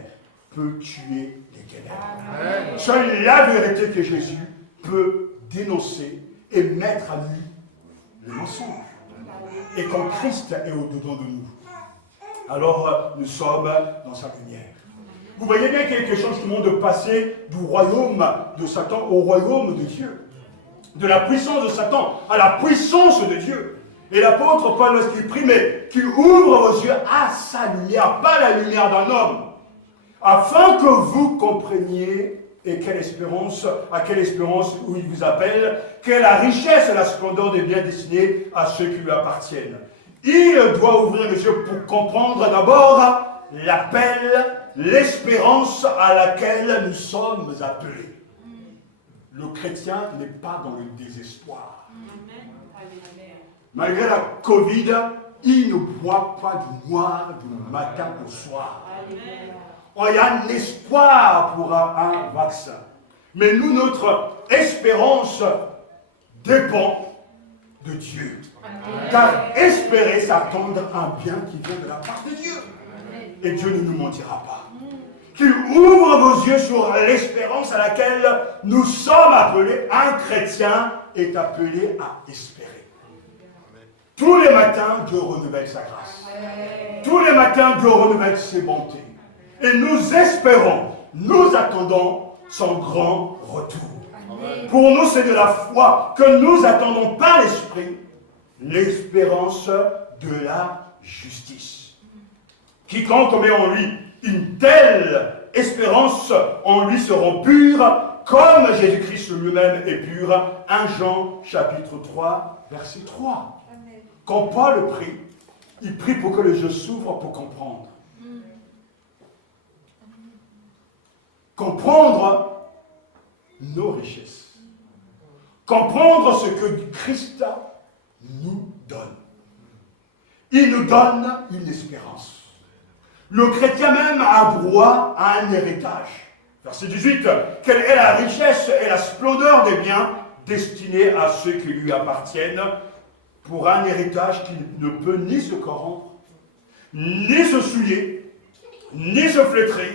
peut tuer les ténèbres. Seule la vérité que Jésus peut dénoncer et mettre à nu le mensonge. Et quand Christ est au-dedans de nous, alors nous sommes dans sa lumière. Vous voyez bien qu'il y a quelque chose de passer du royaume de Satan au royaume de Dieu. De la puissance de Satan à la puissance de Dieu. Et l'apôtre Paul, lorsqu'il prie, mais qu'il ouvre vos yeux à sa lumière, pas la lumière d'un homme, afin que vous compreniez et à quelle espérance où il vous appelle, quelle la richesse et la splendeur des biens destinés à ceux qui lui appartiennent. Il doit ouvrir les yeux pour comprendre d'abord l'appel, l'espérance à laquelle nous sommes appelés. Le chrétien n'est pas dans le désespoir. Malgré la Covid, il ne boit pas du noir du matin au soir. Il y a un espoir pour un vaccin. Mais nous, notre espérance dépend de Dieu. Car espérer, c'est attendre un bien qui vient de la part de Dieu. Et Dieu ne nous mentira pas. Qu'il ouvre vos yeux sur l'espérance à laquelle nous sommes appelés. Un chrétien est appelé à espérer. Tous les matins, Dieu renouvelle sa grâce. Tous les matins, Dieu renouvelle ses bontés. Et nous espérons, nous attendons son grand retour. Pour nous, c'est de la foi que nous attendons par l'Esprit, l'espérance de la justice. Quiconque met en lui une telle espérance, en lui seront purs, comme Jésus-Christ lui-même est pur. 1 Jean chapitre 3, verset 3. Quand Paul prie, il prie pour que les yeux s'ouvrent pour comprendre. Comprendre nos richesses. Comprendre ce que Christ nous donne. Il nous donne une espérance. Le chrétien même a droit à un héritage. Verset 18. Quelle est la richesse et la splendeur des biens destinés à ceux qui lui appartiennent, pour un héritage qui ne peut ni se corrompre, ni se souiller, ni se flétrir.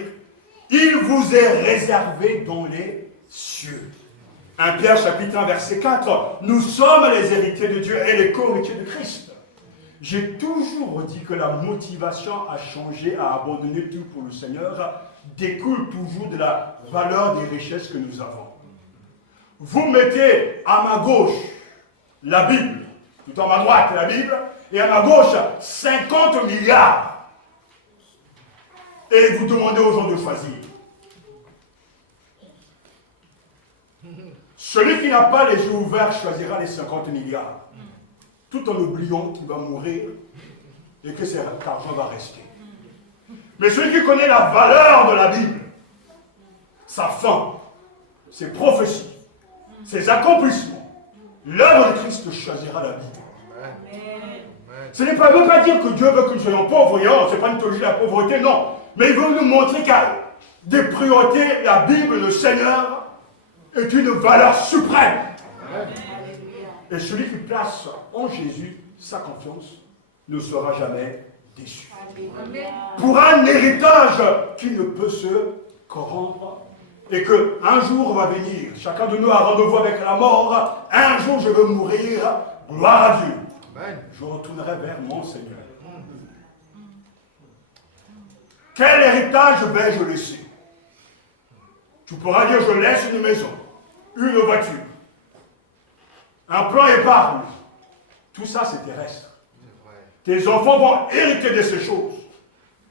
Il vous est réservé dans les cieux. 1 Pierre chapitre 1 verset 4. Nous sommes les héritiers de Dieu et les co-héritiers de Christ. J'ai toujours dit que la motivation à changer, à abandonner tout pour le Seigneur, découle toujours de la valeur des richesses que nous avons. Vous mettez à ma gauche la Bible, tout à ma droite la Bible, et à ma gauche 50 milliards. Et vous demandez aux gens de choisir. Celui qui n'a pas les yeux ouverts choisira les 50 milliards, tout en oubliant qu'il va mourir et que cet argent va rester. Mais celui qui connaît la valeur de la Bible, sa fin, ses prophéties, ses accomplissements, l'œuvre de Christ choisira la Bible. Ce ne veut pas dire que Dieu veut que nous soyons pauvres, ce n'est pas une théologie de la pauvreté, non. Mais il veut nous montrer qu'à des priorités, la Bible, le Seigneur, est une valeur suprême. Et celui qui place en Jésus sa confiance ne sera jamais déçu. Pour un héritage qui ne peut se corrompre, et qu'un jour va venir, chacun de nous a rendez-vous avec la mort, un jour je veux mourir, gloire à Dieu. Je retournerai vers mon Seigneur. Quel héritage vais-je laisser? Tu pourras dire, je laisse une maison, une voiture, un plan épargne. Tout ça, c'est terrestre. Tes enfants vont hériter de ces choses.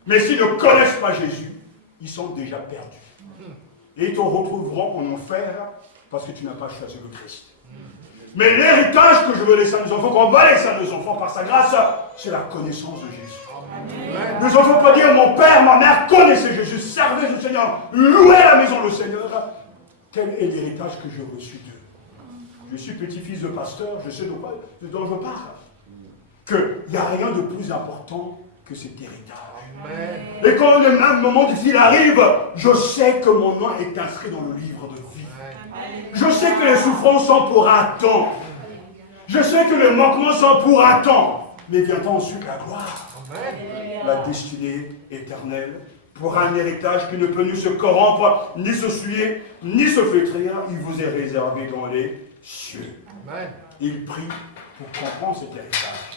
Mais s'ils ne connaissent pas Jésus, ils sont déjà perdus. Et ils te retrouveront en enfer parce que tu n'as pas choisi le Christ. Mais l'héritage que je veux laisser à nos enfants, qu'on va laisser à nos enfants par sa grâce, c'est la connaissance de Jésus. Nous ne faut pas dire, mon père, ma mère connaissaient Jésus, servaient le Seigneur, louaient la maison le Seigneur. Tel est l'héritage que j'ai reçu d'eux. Je suis petit-fils de pasteur, je sais de quoi, dont je parle. Qu'il n'y a rien de plus important que cet héritage. Amen. Et quand le même moment difficile arrive, je sais que mon nom est inscrit dans le livre de vie. Amen. Je sais que les souffrances sont pour un temps. Je sais que les manquements sont pour un temps. Mais viendra ensuite la gloire. Amen. La destinée éternelle. Pour un héritage qui ne peut ni se corrompre, ni se souiller, ni se flétrir, il vous est réservé dans les cieux. Amen. Il prie pour comprendre cet héritage.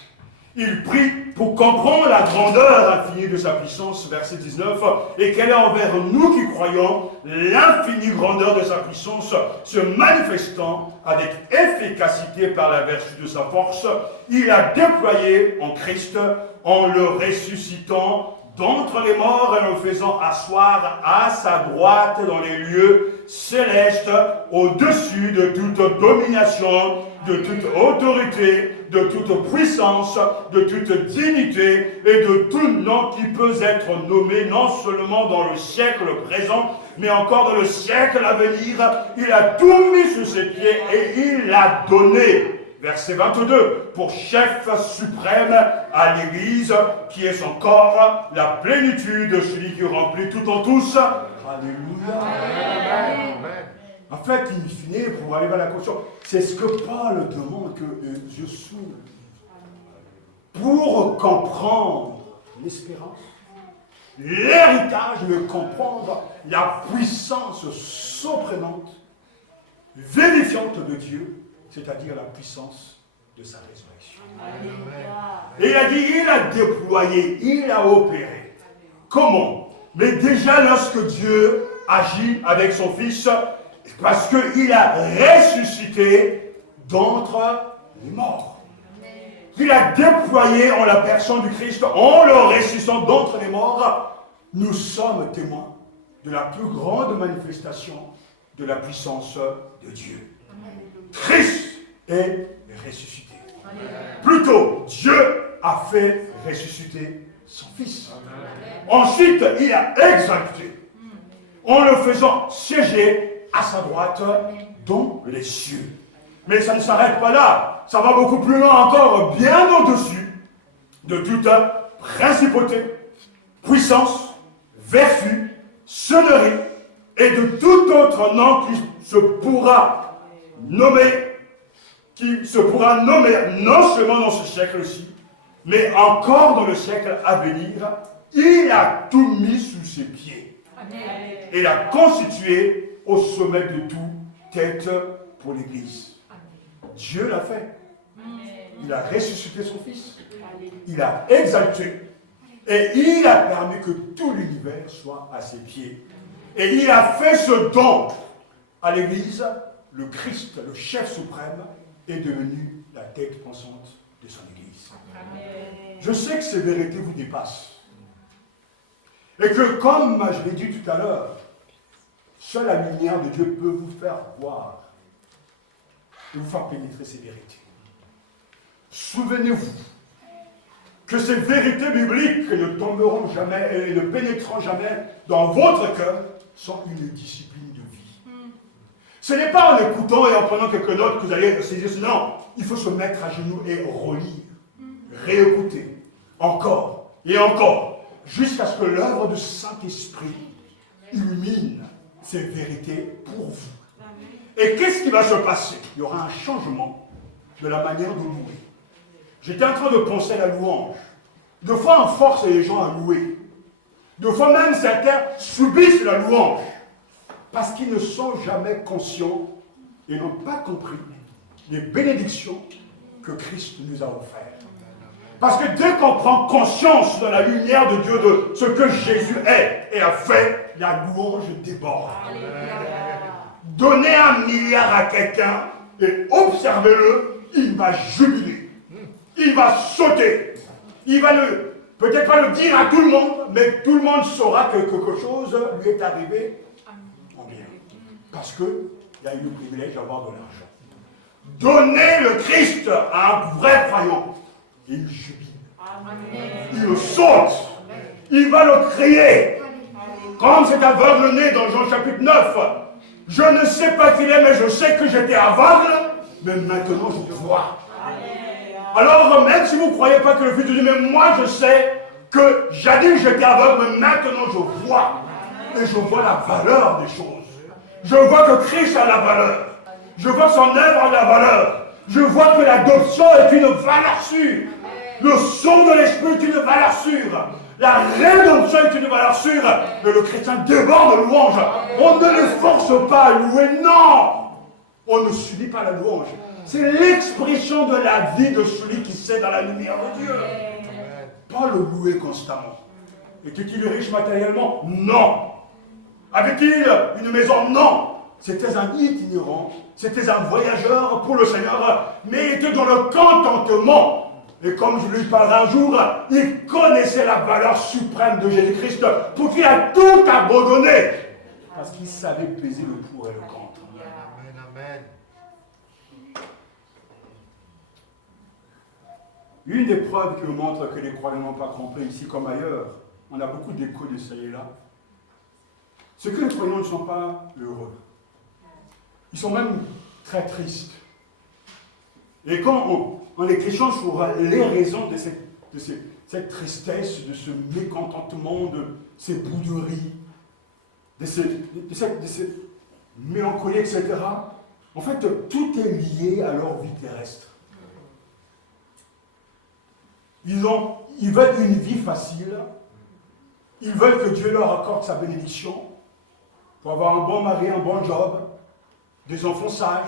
Il prie pour comprendre la grandeur infinie de sa puissance, verset 19, et qu'elle est envers nous qui croyons l'infinie grandeur de sa puissance, se manifestant avec efficacité par la vertu de sa force. Il a déployé en Christ, en le ressuscitant d'entre les morts et en le faisant asseoir à sa droite dans les lieux célestes, au-dessus de toute domination, de toute autorité, de toute puissance, de toute dignité et de tout nom qui peut être nommé non seulement dans le siècle présent, mais encore dans le siècle à venir. Il a tout mis sous ses pieds et il l'a donné. Verset 22, pour chef suprême à l'Église, qui est son corps, la plénitude de celui qui remplit tout en tous. Alléluia. Amen. En fait, in fine, pour aller vers la conscience, c'est ce que Paul demande que Dieu s'ouvre. Pour comprendre l'espérance, l'héritage, mais comprendre la puissance surprenante, vivifiante de Dieu, c'est-à-dire la puissance de sa résurrection. Et il a dit, il a déployé, il a opéré. Comment? Mais déjà lorsque Dieu agit avec son Fils, Parce qu'il a ressuscité d'entre les morts. Il a déployé en la personne du Christ, en le ressuscitant d'entre les morts, nous sommes témoins de la plus grande manifestation de la puissance de Dieu. Christ est ressuscité. Plutôt, Dieu a fait ressusciter son Fils. Ensuite, il a exalté, en le faisant siéger à sa droite dans les cieux. Mais ça ne s'arrête pas là. Ça va beaucoup plus loin encore, bien au-dessus de toute principauté, puissance, vertu, sonnerie et de tout autre nom qui se pourra nommer non seulement dans ce siècle-ci, mais encore dans le siècle à venir. Il a tout mis sous ses pieds. Et l'a constitué au sommet de tout, tête pour l'Église. Dieu l'a fait. Il a ressuscité son Fils. Il a exalté. Et il a permis que tout l'univers soit à ses pieds. Et il a fait ce don à l'Église. Le Christ, le chef suprême, est devenu la tête pensante de son Église. Je sais que ces vérités vous dépassent. Et que, comme je l'ai dit tout à l'heure, seule la lumière de Dieu peut vous faire voir et vous faire pénétrer ces vérités. Souvenez-vous que ces vérités bibliques ne tomberont jamais et ne pénétreront jamais dans votre cœur sans une discipline de vie. Ce n'est pas en écoutant et en prenant quelques notes que vous allez saisir, non, il faut se mettre à genoux et relire, réécouter, encore et encore, jusqu'à ce que l'œuvre du Saint-Esprit illumine ces vérités pour vous. Et qu'est-ce qui va se passer? Il y aura un changement de la manière de louer. J'étais en train de penser à la louange. Deux fois, on force les gens à louer. Deux fois même, certains subissent la louange parce qu'ils ne sont jamais conscients et n'ont pas compris les bénédictions que Christ nous a offertes. Parce que dès qu'on prend conscience de la lumière de Dieu, de ce que Jésus est et a fait, la louange déborde. Donnez 1 milliard à quelqu'un et observez-le, il va jubiler. Il va sauter. Il va peut-être pas le dire à tout le monde, mais tout le monde saura que quelque chose lui est arrivé en bien. Parce qu'il a eu le privilège d'avoir de l'argent. Donnez le Christ à un vrai croyant. Il jubile. Il saute. Il va le crier. Comme cet aveugle-né dans Jean chapitre 9. Je ne sais pas qui il est, mais je sais que j'étais aveugle, mais maintenant je vois. Alors, même si vous ne croyez pas que le Fils de Dieu, mais moi je sais que jadis j'étais aveugle, mais maintenant je vois. Et je vois la valeur des choses. Je vois que Christ a la valeur. Je vois que son œuvre a la valeur. Je vois que l'adoption est une valeur sûre. Le son de l'esprit est une valeur sûre. La rédemption est une valeur sûre. Et le chrétien déborde de louange. On ne le force pas à louer, non. On ne subit pas la louange. C'est l'expression de la vie de celui qui sait dans la lumière de Dieu. Pas le louer constamment. Était-il riche matériellement? Non. Avait-il une maison? Non. C'était un itinérant, c'était un voyageur pour le Seigneur, mais il était dans le contentement. Et comme je lui parlerai un jour, il connaissait la valeur suprême de Jésus-Christ pour qu'il a tout abandonné. Parce qu'il savait peser le pour et le contre. Amen, amen. Une des preuves qui nous montre que les croyants n'ont pas compris ici comme ailleurs, on a beaucoup d'échos de ça et là, c'est que les croyants ne sont pas heureux. Ils sont même très tristes. Et quand on les questionne sur les raisons de cette tristesse, de ce mécontentement, de ces bouderies, de cette mélancolie, etc., en fait, tout est lié à leur vie terrestre. Ils veulent une vie facile. Ils veulent que Dieu leur accorde sa bénédiction pour avoir un bon mari, un bon job, des enfants sages,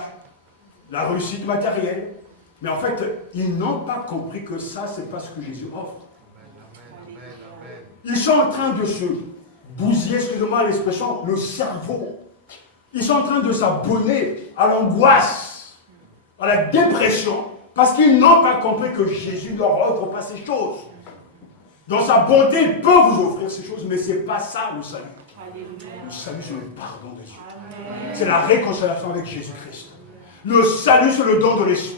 la réussite matérielle. Mais en fait, ils n'ont pas compris que ça, ce n'est pas ce que Jésus offre. Ils sont en train de se bousiller, excusez-moi l'expression, le cerveau, Ils sont en train de s'abonner à l'angoisse, à la dépression, parce qu'ils n'ont pas compris que Jésus leur offre pas ces choses. Dans sa bonté, il peut vous offrir ces choses, mais ce n'est pas ça le salut. Le salut, c'est le pardon de Dieu. C'est la réconciliation avec Jésus-Christ. Le salut, c'est le don de l'Esprit.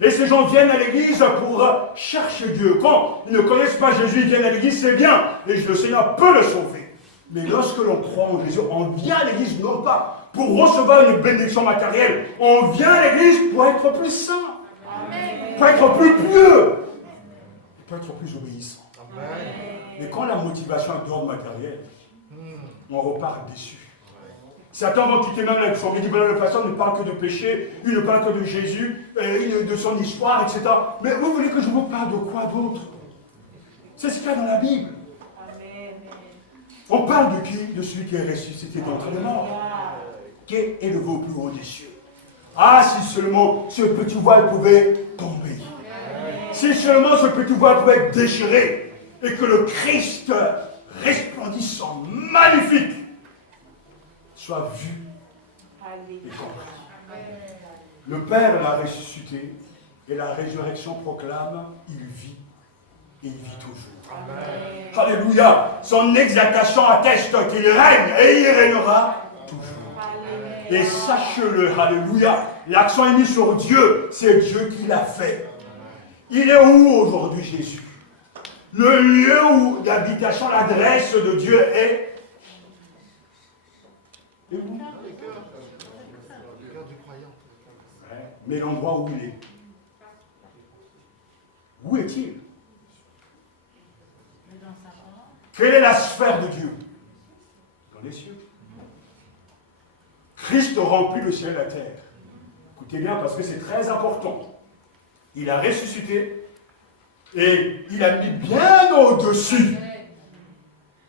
Et ces gens viennent à l'église pour chercher Dieu. Quand ils ne connaissent pas Jésus, ils viennent à l'église, c'est bien. Et le Seigneur peut le sauver. Mais lorsque l'on croit en Jésus, on vient à l'église non pas pour recevoir une bénédiction matérielle. On vient à l'église pour être plus saint. Pour être plus pieux. Pour être plus obéissant. Mais quand la motivation est d'ordre matériel, on repart déçu. Certains vont quitter même la son dit, le pasteur ne parle que de péché, il ne parle que de Jésus, de son histoire, etc. Mais vous voulez que je vous parle de quoi d'autre? C'est ce qu'il y a dans la Bible. On parle de qui? De celui qui est ressuscité d'entre les morts, qui est élevé au plus haut des cieux. Ah, si seulement ce petit voile pouvait tomber. Si seulement ce petit voile pouvait être déchiré, et que le Christ resplendissant, magnifique, soit vu et compris. Le Père l'a ressuscité et la résurrection proclame, il vit et il vit toujours. Amen. Alléluia. Son exaltation atteste qu'il règne et il régnera toujours. Amen. Et sachez-le, alléluia, l'accent est mis sur Dieu, c'est Dieu qui l'a fait. Il est où aujourd'hui Jésus? Le lieu où l'habitation, l'adresse de Dieu est où? Le cœur du croyant. Mais l'endroit où il est. Où est-il? Quelle est la sphère de Dieu? Dans les cieux. Christ remplit le ciel et la terre. Écoutez bien parce que c'est très important. Il a ressuscité et il a mis bien au-dessus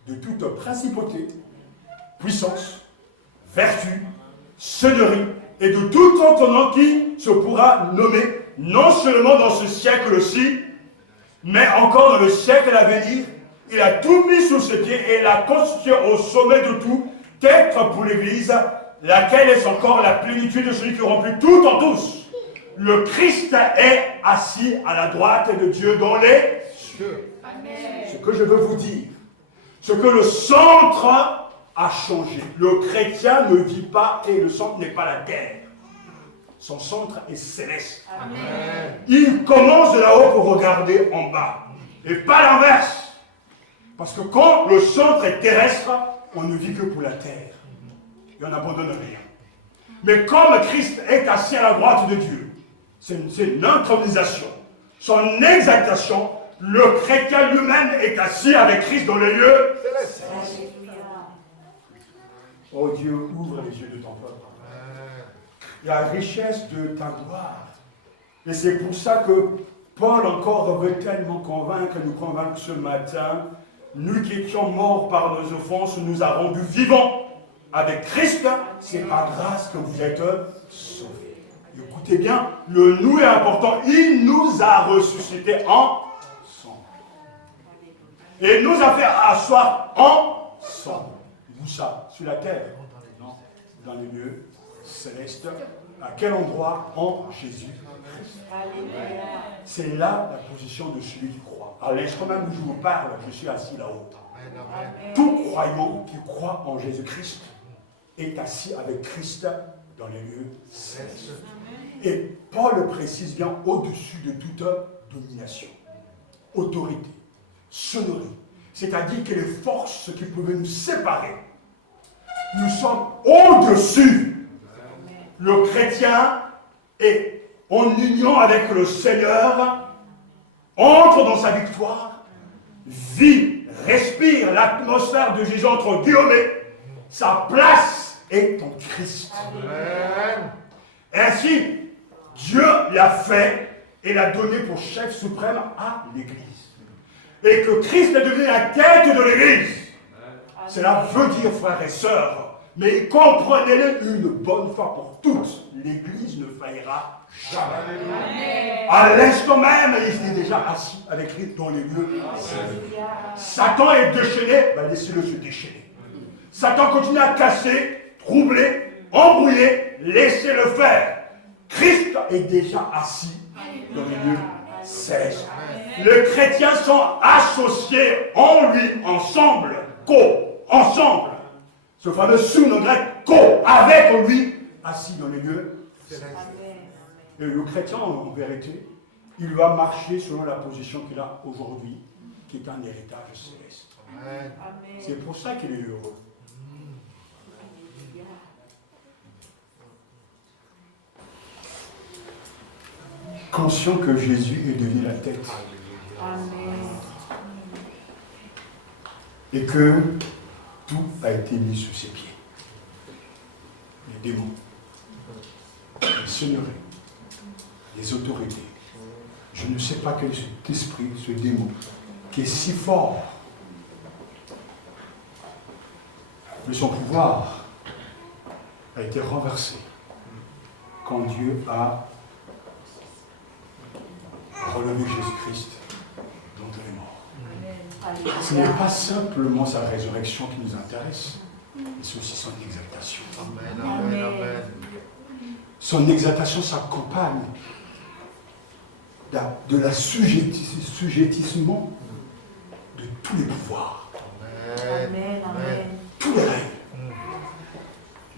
de toute principauté, puissance, vertu, seigneurie et de tout autre nom qui se pourra nommer, non seulement dans ce siècle-ci, mais encore dans le siècle à venir. Il a tout mis sous ses pieds et l'a constitué au sommet de tout, être pour l'Église, laquelle est encore la plénitude de celui qui remplit tout en tous. Le Christ est assis à la droite de Dieu dans les cieux. Ce que je veux vous dire, c'est que le centre a changé. Le chrétien ne vit pas et le centre n'est pas la terre. Son centre est céleste. Amen. Il commence de là-haut pour regarder en bas. Et pas l'inverse. Parce que quand le centre est terrestre, on ne vit que pour la terre. Et on n'abandonne rien. Mais comme Christ est assis à la droite de Dieu, c'est une intronisation, son exaltation, le chrétien lui-même est assis avec Christ dans les lieux célestes. Oh Dieu, ouvre les yeux de ton peuple. La richesse de ta gloire. Et c'est pour ça que Paul encore veut tellement nous convaincre ce matin. Nous qui étions morts par nos offenses, nous a rendus vivants. Avec Christ, c'est par grâce que vous êtes sauvés. Écoutez bien, le nous est important. Il nous a ressuscités ensemble. Et nous a fait asseoir ensemble. Où ça? Sur la terre? Non. Dans les lieux célestes. À quel endroit? En Jésus-Christ. C'est là la position de celui qui croit. À l'instant même où je vous parle, je suis assis là-haut. Tout croyant qui croit en Jésus-Christ est assis avec Christ dans les lieux célestes. Et Paul le précise bien au-dessus de toute domination, autorité, sonnerie. C'est-à-dire que les forces qui pouvaient nous séparer, nous sommes au-dessus. Le chrétien est en union avec le Seigneur, entre dans sa victoire, vit, respire l'atmosphère de Jésus entre guillemets, sa place est en Christ. Amen. Ainsi, Dieu l'a fait et l'a donné pour chef suprême à l'Église. Et que Christ est devenu la tête de l'Église. Cela veut dire, frères et sœurs, mais comprenez-le une bonne fois pour toutes, l'Église ne faillira jamais. Amen. À l'instant même, il est déjà assis avec Christ dans les lieux. Satan est déchaîné, laissez-le se déchaîner. Satan continue à casser, troubler, embrouillé, laissez-le faire. Christ est déjà assis dans les lieux célestes. Les chrétiens sont associés en lui, ensemble, ensemble. Ce fameux sous en grec, avec lui, assis dans les lieux célestes. Et le chrétien, en vérité, il va marcher selon la position qu'il a aujourd'hui, qui est un héritage céleste. C'est pour ça qu'il est heureux. Conscient que Jésus est devenu la tête. Et que tout a été mis sous ses pieds. Les démons, les seigneuries, les autorités. Je ne sais pas quel est cet esprit, ce démon, qui est si fort. Mais son pouvoir a été renversé quand Dieu a relevé Jésus-Christ d'entre les morts. Ce n'est pas simplement sa résurrection qui nous intéresse, mais c'est aussi son exaltation. Amen. Son exaltation s'accompagne de l'assujettissement de tous les pouvoirs, tous les règles,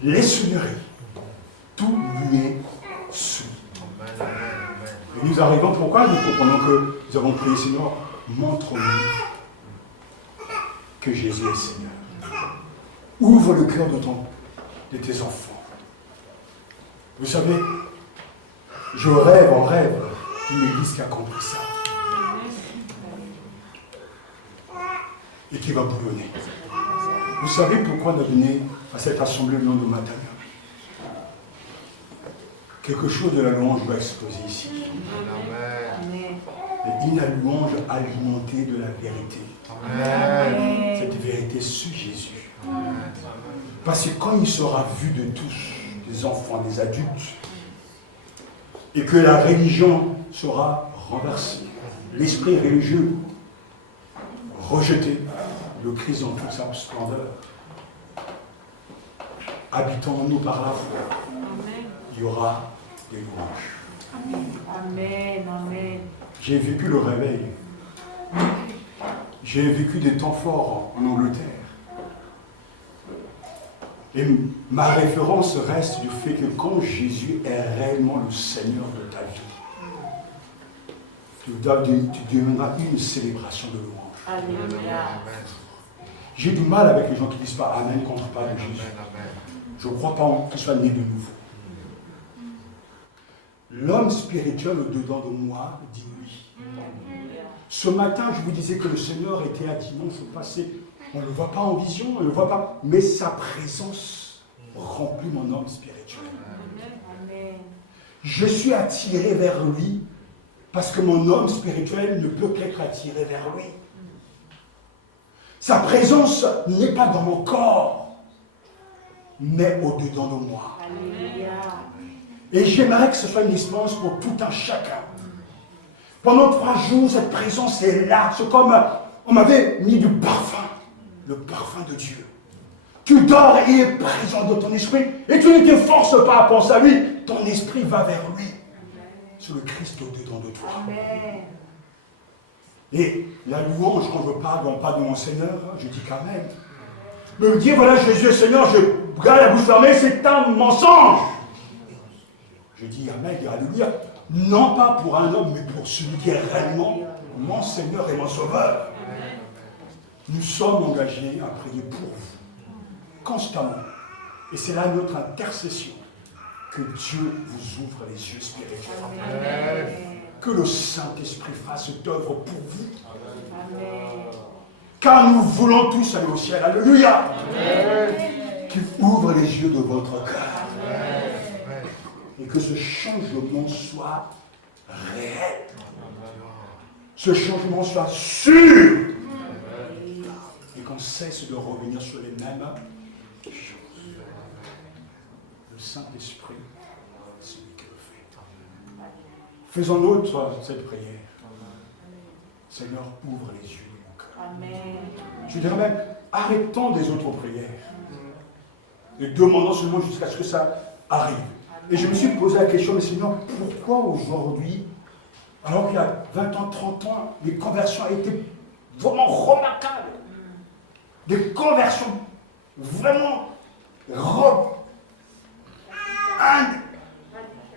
les seigneuries, tout lui est soumis. Et nous arrivons, pourquoi nous comprenons que nous avons prié, Seigneur, montre-nous que Jésus est Seigneur. Ouvre le cœur de tes enfants. Vous savez, je rêve en rêve d'une église qui a compris ça. Et qui va bouillonner. Vous savez pourquoi on a donné à cette assemblée le nom de Matania? Quelque chose de la louange va exploser ici. Et une louange alimentée de la vérité. Amen. Cette vérité sur Jésus. Parce que quand il sera vu de tous, des enfants, des adultes, et que la religion sera renversée, l'esprit religieux rejeté, le Christ dans toute sa splendeur, habitant en nous par la foi, il y aura des louanges. Amen. J'ai vécu le réveil. J'ai vécu des temps forts en Angleterre. Et ma référence reste du fait que quand Jésus est réellement le Seigneur de ta vie, tu deviendras une célébration de louange. Alléluia. J'ai du mal avec les gens qui disent pas Amen quand on parle de Jésus. Je ne crois pas qu'il soit né de nouveau. L'homme spirituel au-dedans de moi dit oui. Ce matin, je vous disais que le Seigneur était à dimanche passé. On ne le voit pas en vision, on ne le voit pas, mais sa présence remplit mon homme spirituel. Je suis attiré vers lui parce que mon homme spirituel ne peut qu'être attiré vers lui. Sa présence n'est pas dans mon corps, mais au-dedans de moi. Alléluia. Et j'aimerais que ce soit une expérience pour tout un chacun. Pendant 3 jours, cette présence est là. C'est comme on m'avait mis du parfum, le parfum de Dieu. Tu dors et il est présent dans ton esprit et tu ne t'efforces pas à penser à lui. Ton esprit va vers lui. C'est le Christ au-dedans de toi. Amen. Et la louange, quand je parle, on parle de mon Seigneur, je dis qu'Amen. Mais me dire, voilà, Jésus est Seigneur, je garde la bouche fermée, c'est un mensonge. Je dis Amen et Alléluia. Non pas pour un homme, mais pour celui qui est réellement mon Seigneur et mon Sauveur. Nous sommes engagés à prier pour vous, constamment. Et c'est là notre intercession. Que Dieu vous ouvre les yeux spirituels. Amen. Que le Saint-Esprit fasse œuvre pour vous. Amen. Car nous voulons tous aller au ciel. Alléluia. Qu'il ouvre les yeux de votre cœur. Et que ce changement soit réel. Ce changement soit sûr. Et qu'on cesse de revenir sur les mêmes choses. Le Saint-Esprit, c'est lui qui le fait. Faisons nôtre cette prière. Seigneur, ouvre les yeux de mon cœur. Amen. Je dirais même, arrêtons des autres prières. Et demandons seulement jusqu'à ce que ça arrive. Et je me suis posé la question, mais Seigneur, pourquoi aujourd'hui, alors qu'il y a 20 ans, 30 ans, les conversions ont été vraiment remarquables. Des conversions vraiment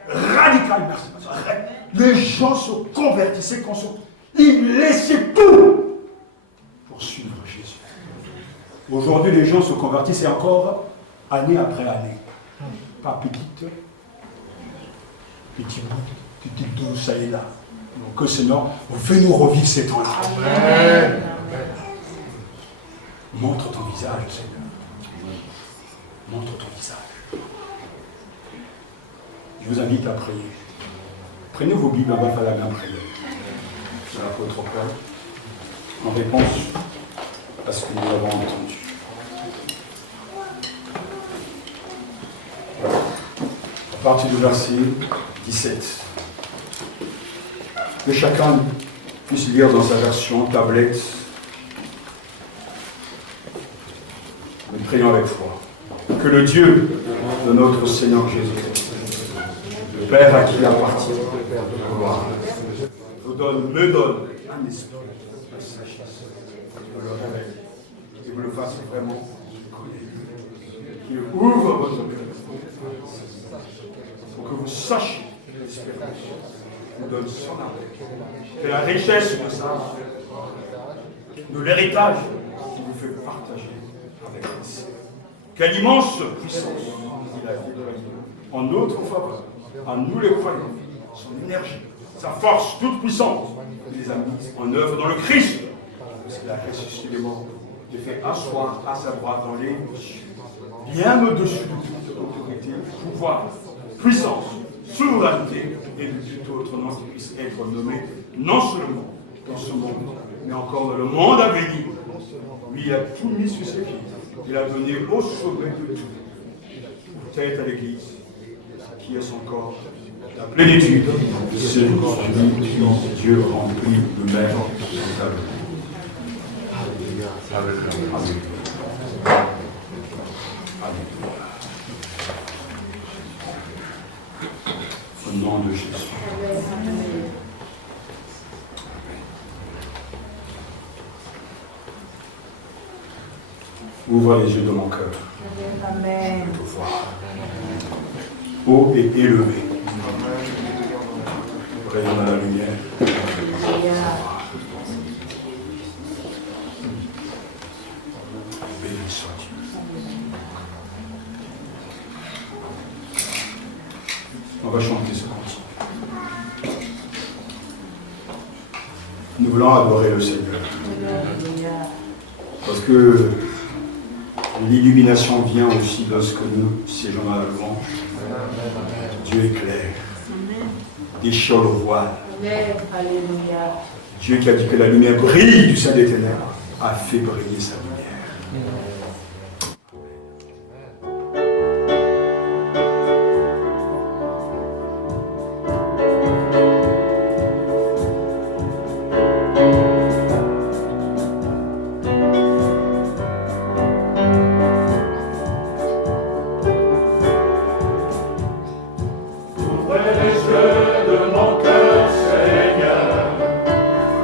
radicales. Merci. Les gens se convertissaient, ils laissaient tout pour suivre Jésus. Aujourd'hui, les gens se convertissent et encore année après année. Pas petite douce, ça est là. Donc que Seigneur, fais-nous revivre ces temps-là. Amen. Montre ton visage, Seigneur. Montre ton visage. Je vous invite à prier. Prenez vos Bibles, on va faire la même prière. C'est l'apôtre Paul, en réponse à ce que nous avons entendu. À partir du verset 17. Que chacun puisse lire dans sa version, tablette. Nous prions avec foi. Que le Dieu de notre Seigneur Jésus, le Père à qui appartient la gloire, me donne un esprit de sagesse, de le réveil, et vous le fasse vraiment connaître. Qu'il ouvre votre cœur pour que vous sachiez l'espérance vous donne son âme. Que la richesse de ça, de l'héritage qui vous fait partager avec les. Quelle immense puissance il a déployée en notre faveur, en nous les croyants, son énergie, sa force toute puissante, il les a mis en œuvre dans le Christ, parce qu'il a ressuscité les morts, les fait asseoir à sa droite dans les cieux, bien au-dessus de toute autorité, pouvoir, puissance, souveraineté et de tout autre nom qui puisse être nommé, non seulement dans ce monde, mais encore dans le monde à venir. Lui, il a tout mis sur ses pieds. Il a donné au sommet de tout, tête à l'Église, qui est son corps, la plénitude de celui qui Dieu remplit le Maire de sa vie. Amen. Au nom de Jésus. Ouvre les yeux de mon cœur. Amen. Pour voir. Haut et élevé. Rayonne à la lumière. Béni soit Dieu. On va chanter ce cantique. Nous voulons adorer le Seigneur. Parce que l'illumination vient aussi lorsque nous siégeons à la louange. Dieu éclaire, déchire le voile. Dieu qui a dit que la lumière brille du sein des ténèbres a fait briller sa lumière.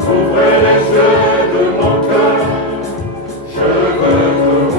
Ouvrez les yeux de mon cœur, je veux te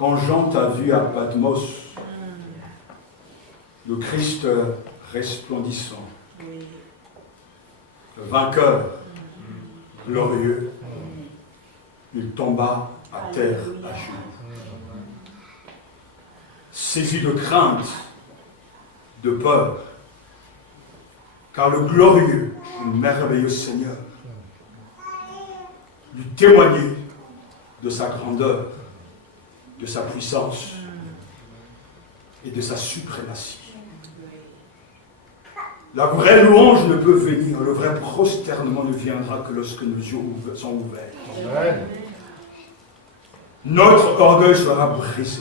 Quand Jean t'a vu à Patmos, le Christ resplendissant, le vainqueur, glorieux, il tomba à terre à genoux. Saisi de crainte, de peur, car le glorieux, le merveilleux Seigneur, lui témoignait de sa grandeur, de sa puissance et de sa suprématie. La vraie louange ne peut venir, le vrai prosternement ne viendra que lorsque nos yeux sont ouverts. Amen. Notre orgueil sera brisé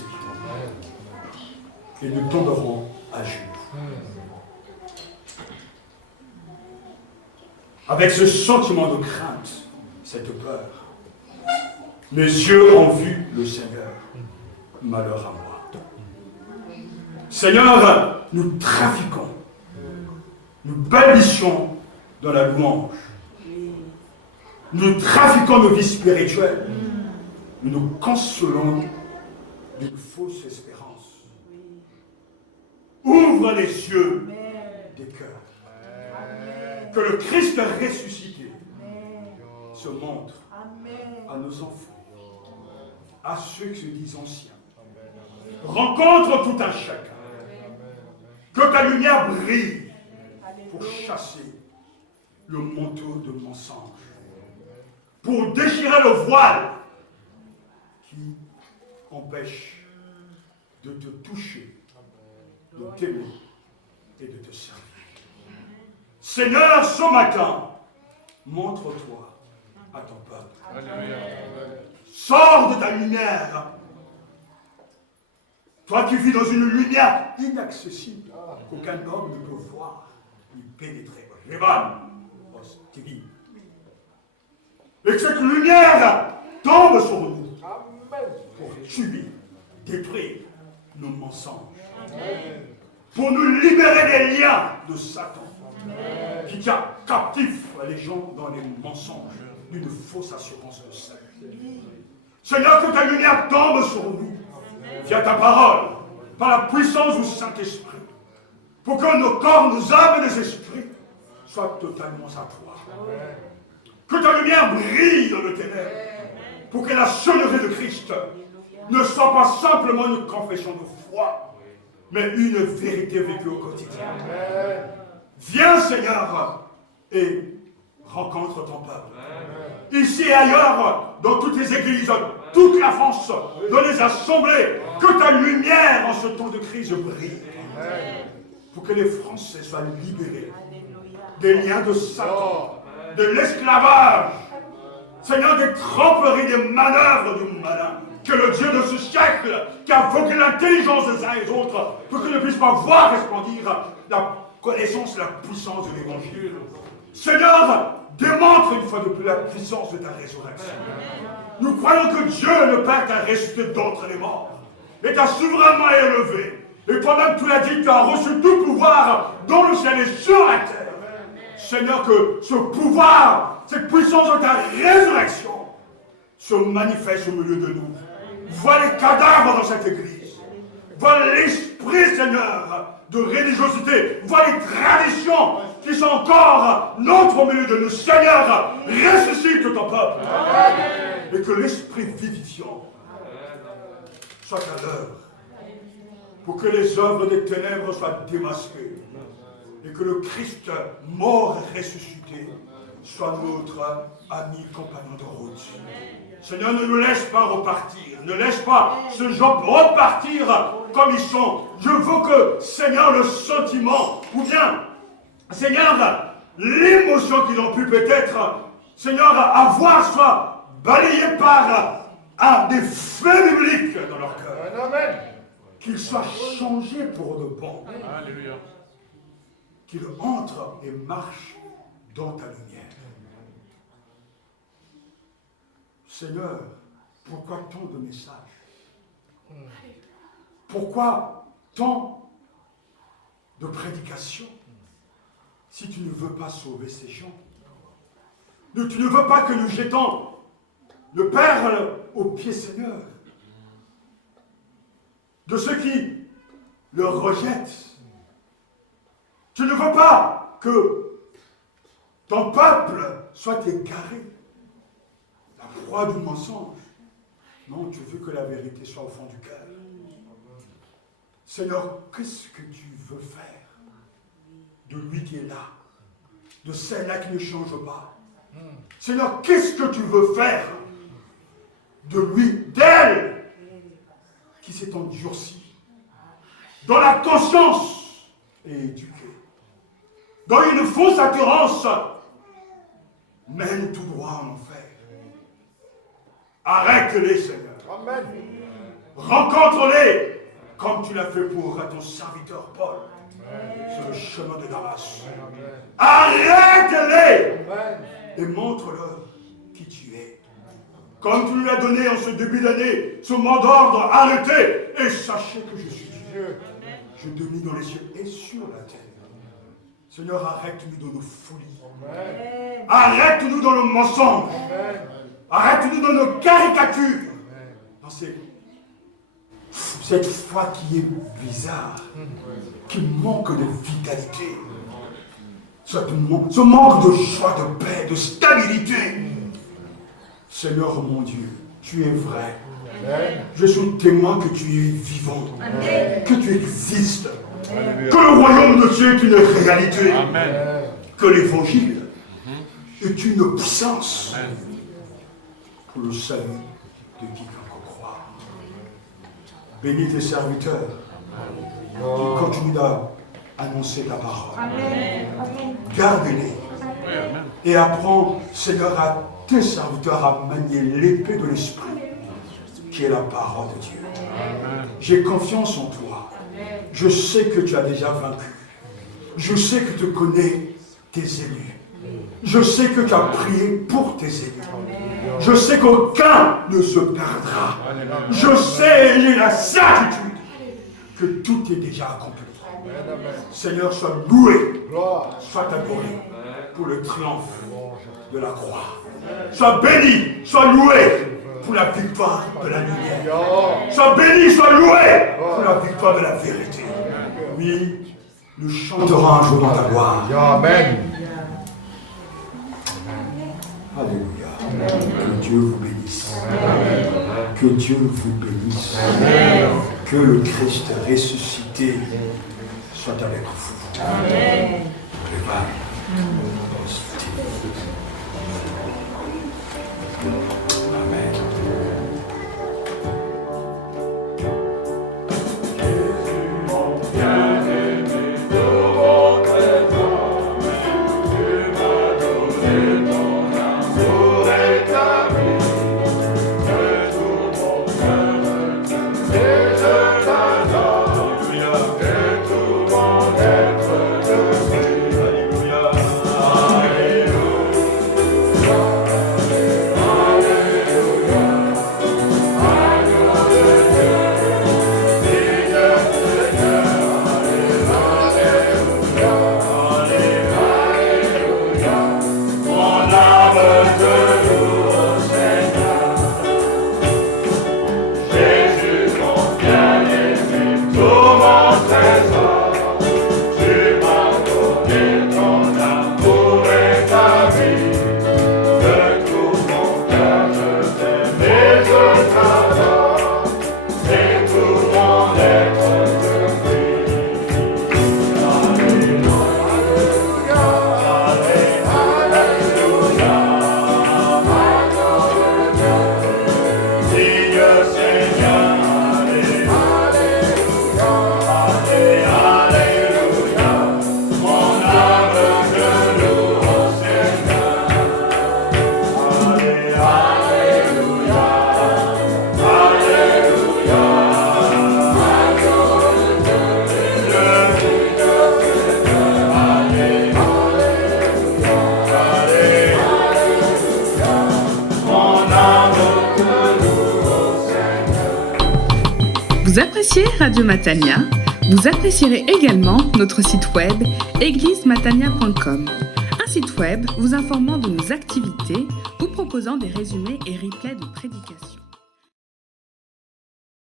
et nous tomberons à genoux. Avec ce sentiment de crainte, cette peur, mes yeux ont vu le Seigneur. Malheur à moi. Seigneur, nous trafiquons, nous balbutions dans la louange. Nous trafiquons nos vies spirituelles. Nous nous consolons d'une fausse espérance. Ouvre les yeux des cœurs. Que le Christ ressuscité se montre à nos enfants, à ceux qui se disent anciens. Rencontre tout un chacun. Que ta lumière brille pour chasser le manteau de mensonge, pour déchirer le voile qui empêche de te toucher, de t'aimer et de te servir. Seigneur, ce matin, montre-toi à ton peuple. Sors de ta lumière. Toi qui vis dans une lumière inaccessible, qu'aucun homme ne peut voir, ni pénétrer. Révan, Ostigi. Et que cette lumière tombe sur nous pour tuer, détruire nos mensonges. Pour nous libérer des liens de Satan qui tient captif les gens dans les mensonges d'une fausse assurance de salut. Seigneur, que ta lumière tombe sur nous via ta parole, par la puissance du Saint-Esprit, pour que nos corps, nos âmes et nos esprits soient totalement à toi. Que ta lumière brille dans le ténèbres, pour que la sonnerie de Christ ne soit pas simplement une confession de foi, mais une vérité vécue au quotidien. Viens, Seigneur, et rencontre ton peuple. Ici et ailleurs, dans toutes les églises, toute la France, dans les assemblées, que ta lumière en ce temps de crise brille. Pour que les Français soient libérés des liens de Satan, de l'esclavage, Seigneur, des tromperies, des manœuvres du malin. Que le Dieu de ce siècle, qui a aveuglé l'intelligence des uns et des autres, pour qu'ils ne puissent pas voir resplendir la connaissance et la puissance de l'Évangile. Seigneur, démontre une fois de plus la puissance de ta résurrection. Nous croyons que Dieu, le Père, t'a ressuscité d'entre les morts, et t'a souverainement élevé. Et toi-même, tu l'as dit, tu as reçu tout pouvoir dans le ciel et sur la terre. Seigneur, que ce pouvoir, cette puissance de ta résurrection se manifeste au milieu de nous. Vois les cadavres dans cette église. Vois l'esprit, Seigneur, de religiosité. Vois les traditions qui sont encore nôtres au milieu de nous. Seigneur, ressuscite ton peuple. Et que l'esprit vivifiant soit à l'heure. Pour que les œuvres des ténèbres soient démasquées. Et que le Christ mort et ressuscité soit notre ami, compagnon de route. Seigneur, ne nous laisse pas repartir. Ne laisse pas ce genre repartir comme ils sont. Je veux que, Seigneur, le sentiment, ou bien, Seigneur, l'émotion qu'ils ont pu peut-être, Seigneur, avoir, soit balayée par des faits bibliques dans leur cœur. Amen. Qu'ils soient changés pour de bon. Alléluia. Qu'ils entrent et marchent dans ta lumière. Seigneur, pourquoi tant de messages? Pourquoi tant de prédications si tu ne veux pas sauver ces gens? Tu ne veux pas que nous jetons le Père aux pieds, Seigneur. de ceux qui le rejettent. Tu ne veux pas que ton peuple soit égaré, la proie du mensonge. Non, tu veux que la vérité soit au fond du cœur. Seigneur, qu'est-ce que tu veux faire de lui qui est là, de celle-là qui ne change pas? Seigneur, qu'est-ce que tu veux faire de lui, d'elle, qui s'est endurcie, dont la conscience est éduquée, dont une fausse assurance mène tout droit en enfer? Arrête-les, Seigneur. Amen. Rencontre-les comme tu l'as fait pour ton serviteur Paul sur le chemin de Damas. Arrête-les et montre-leur qui tu es. Comme tu nous l'as donné en ce début d'année, ce mot d'ordre, arrêtez et sachez que je suis Dieu. Je domine dans les cieux et sur la terre. Seigneur, arrête-nous dans nos folies. Arrête-nous dans le mensonge. Arrête-nous dans nos caricatures. Dans cette foi qui est bizarre, qui manque de vitalité. Ce manque de joie, de paix, de stabilité. Seigneur mon Dieu, tu es vrai. Je suis témoin que tu es vivant, que tu existes, que le royaume de Dieu est une réalité, que l'évangile est une puissance pour le salut de quiconque croit. Bénis tes serviteurs qui continuent d'annoncer ta parole. Garde-les et apprends, Seigneur, à tes serviteurs à manier l'épée de l'Esprit qui est la parole de Dieu. J'ai confiance en toi. Je sais que tu as déjà vaincu. Je sais que tu connais tes élus. Je sais que tu as prié pour tes élus. Je sais qu'aucun ne se perdra. Je sais et j'ai la certitude que tout est déjà accompli. Seigneur, sois loué, sois adoré pour le triomphe de la croix. Sois béni, sois loué pour la victoire de la lumière. Sois béni, sois loué pour la victoire de la vérité. Oui, nous chanterons un jour dans ta gloire. Amen. Alléluia. Que Dieu vous bénisse. Que Dieu vous bénisse. Que le Christ ressuscité soit avec vous. Amen. Vous appréciez Radio Matania? Vous apprécierez également notre site web églisematania.com, un site web vous informant de nos activités, vous proposant des résumés et replays de prédications.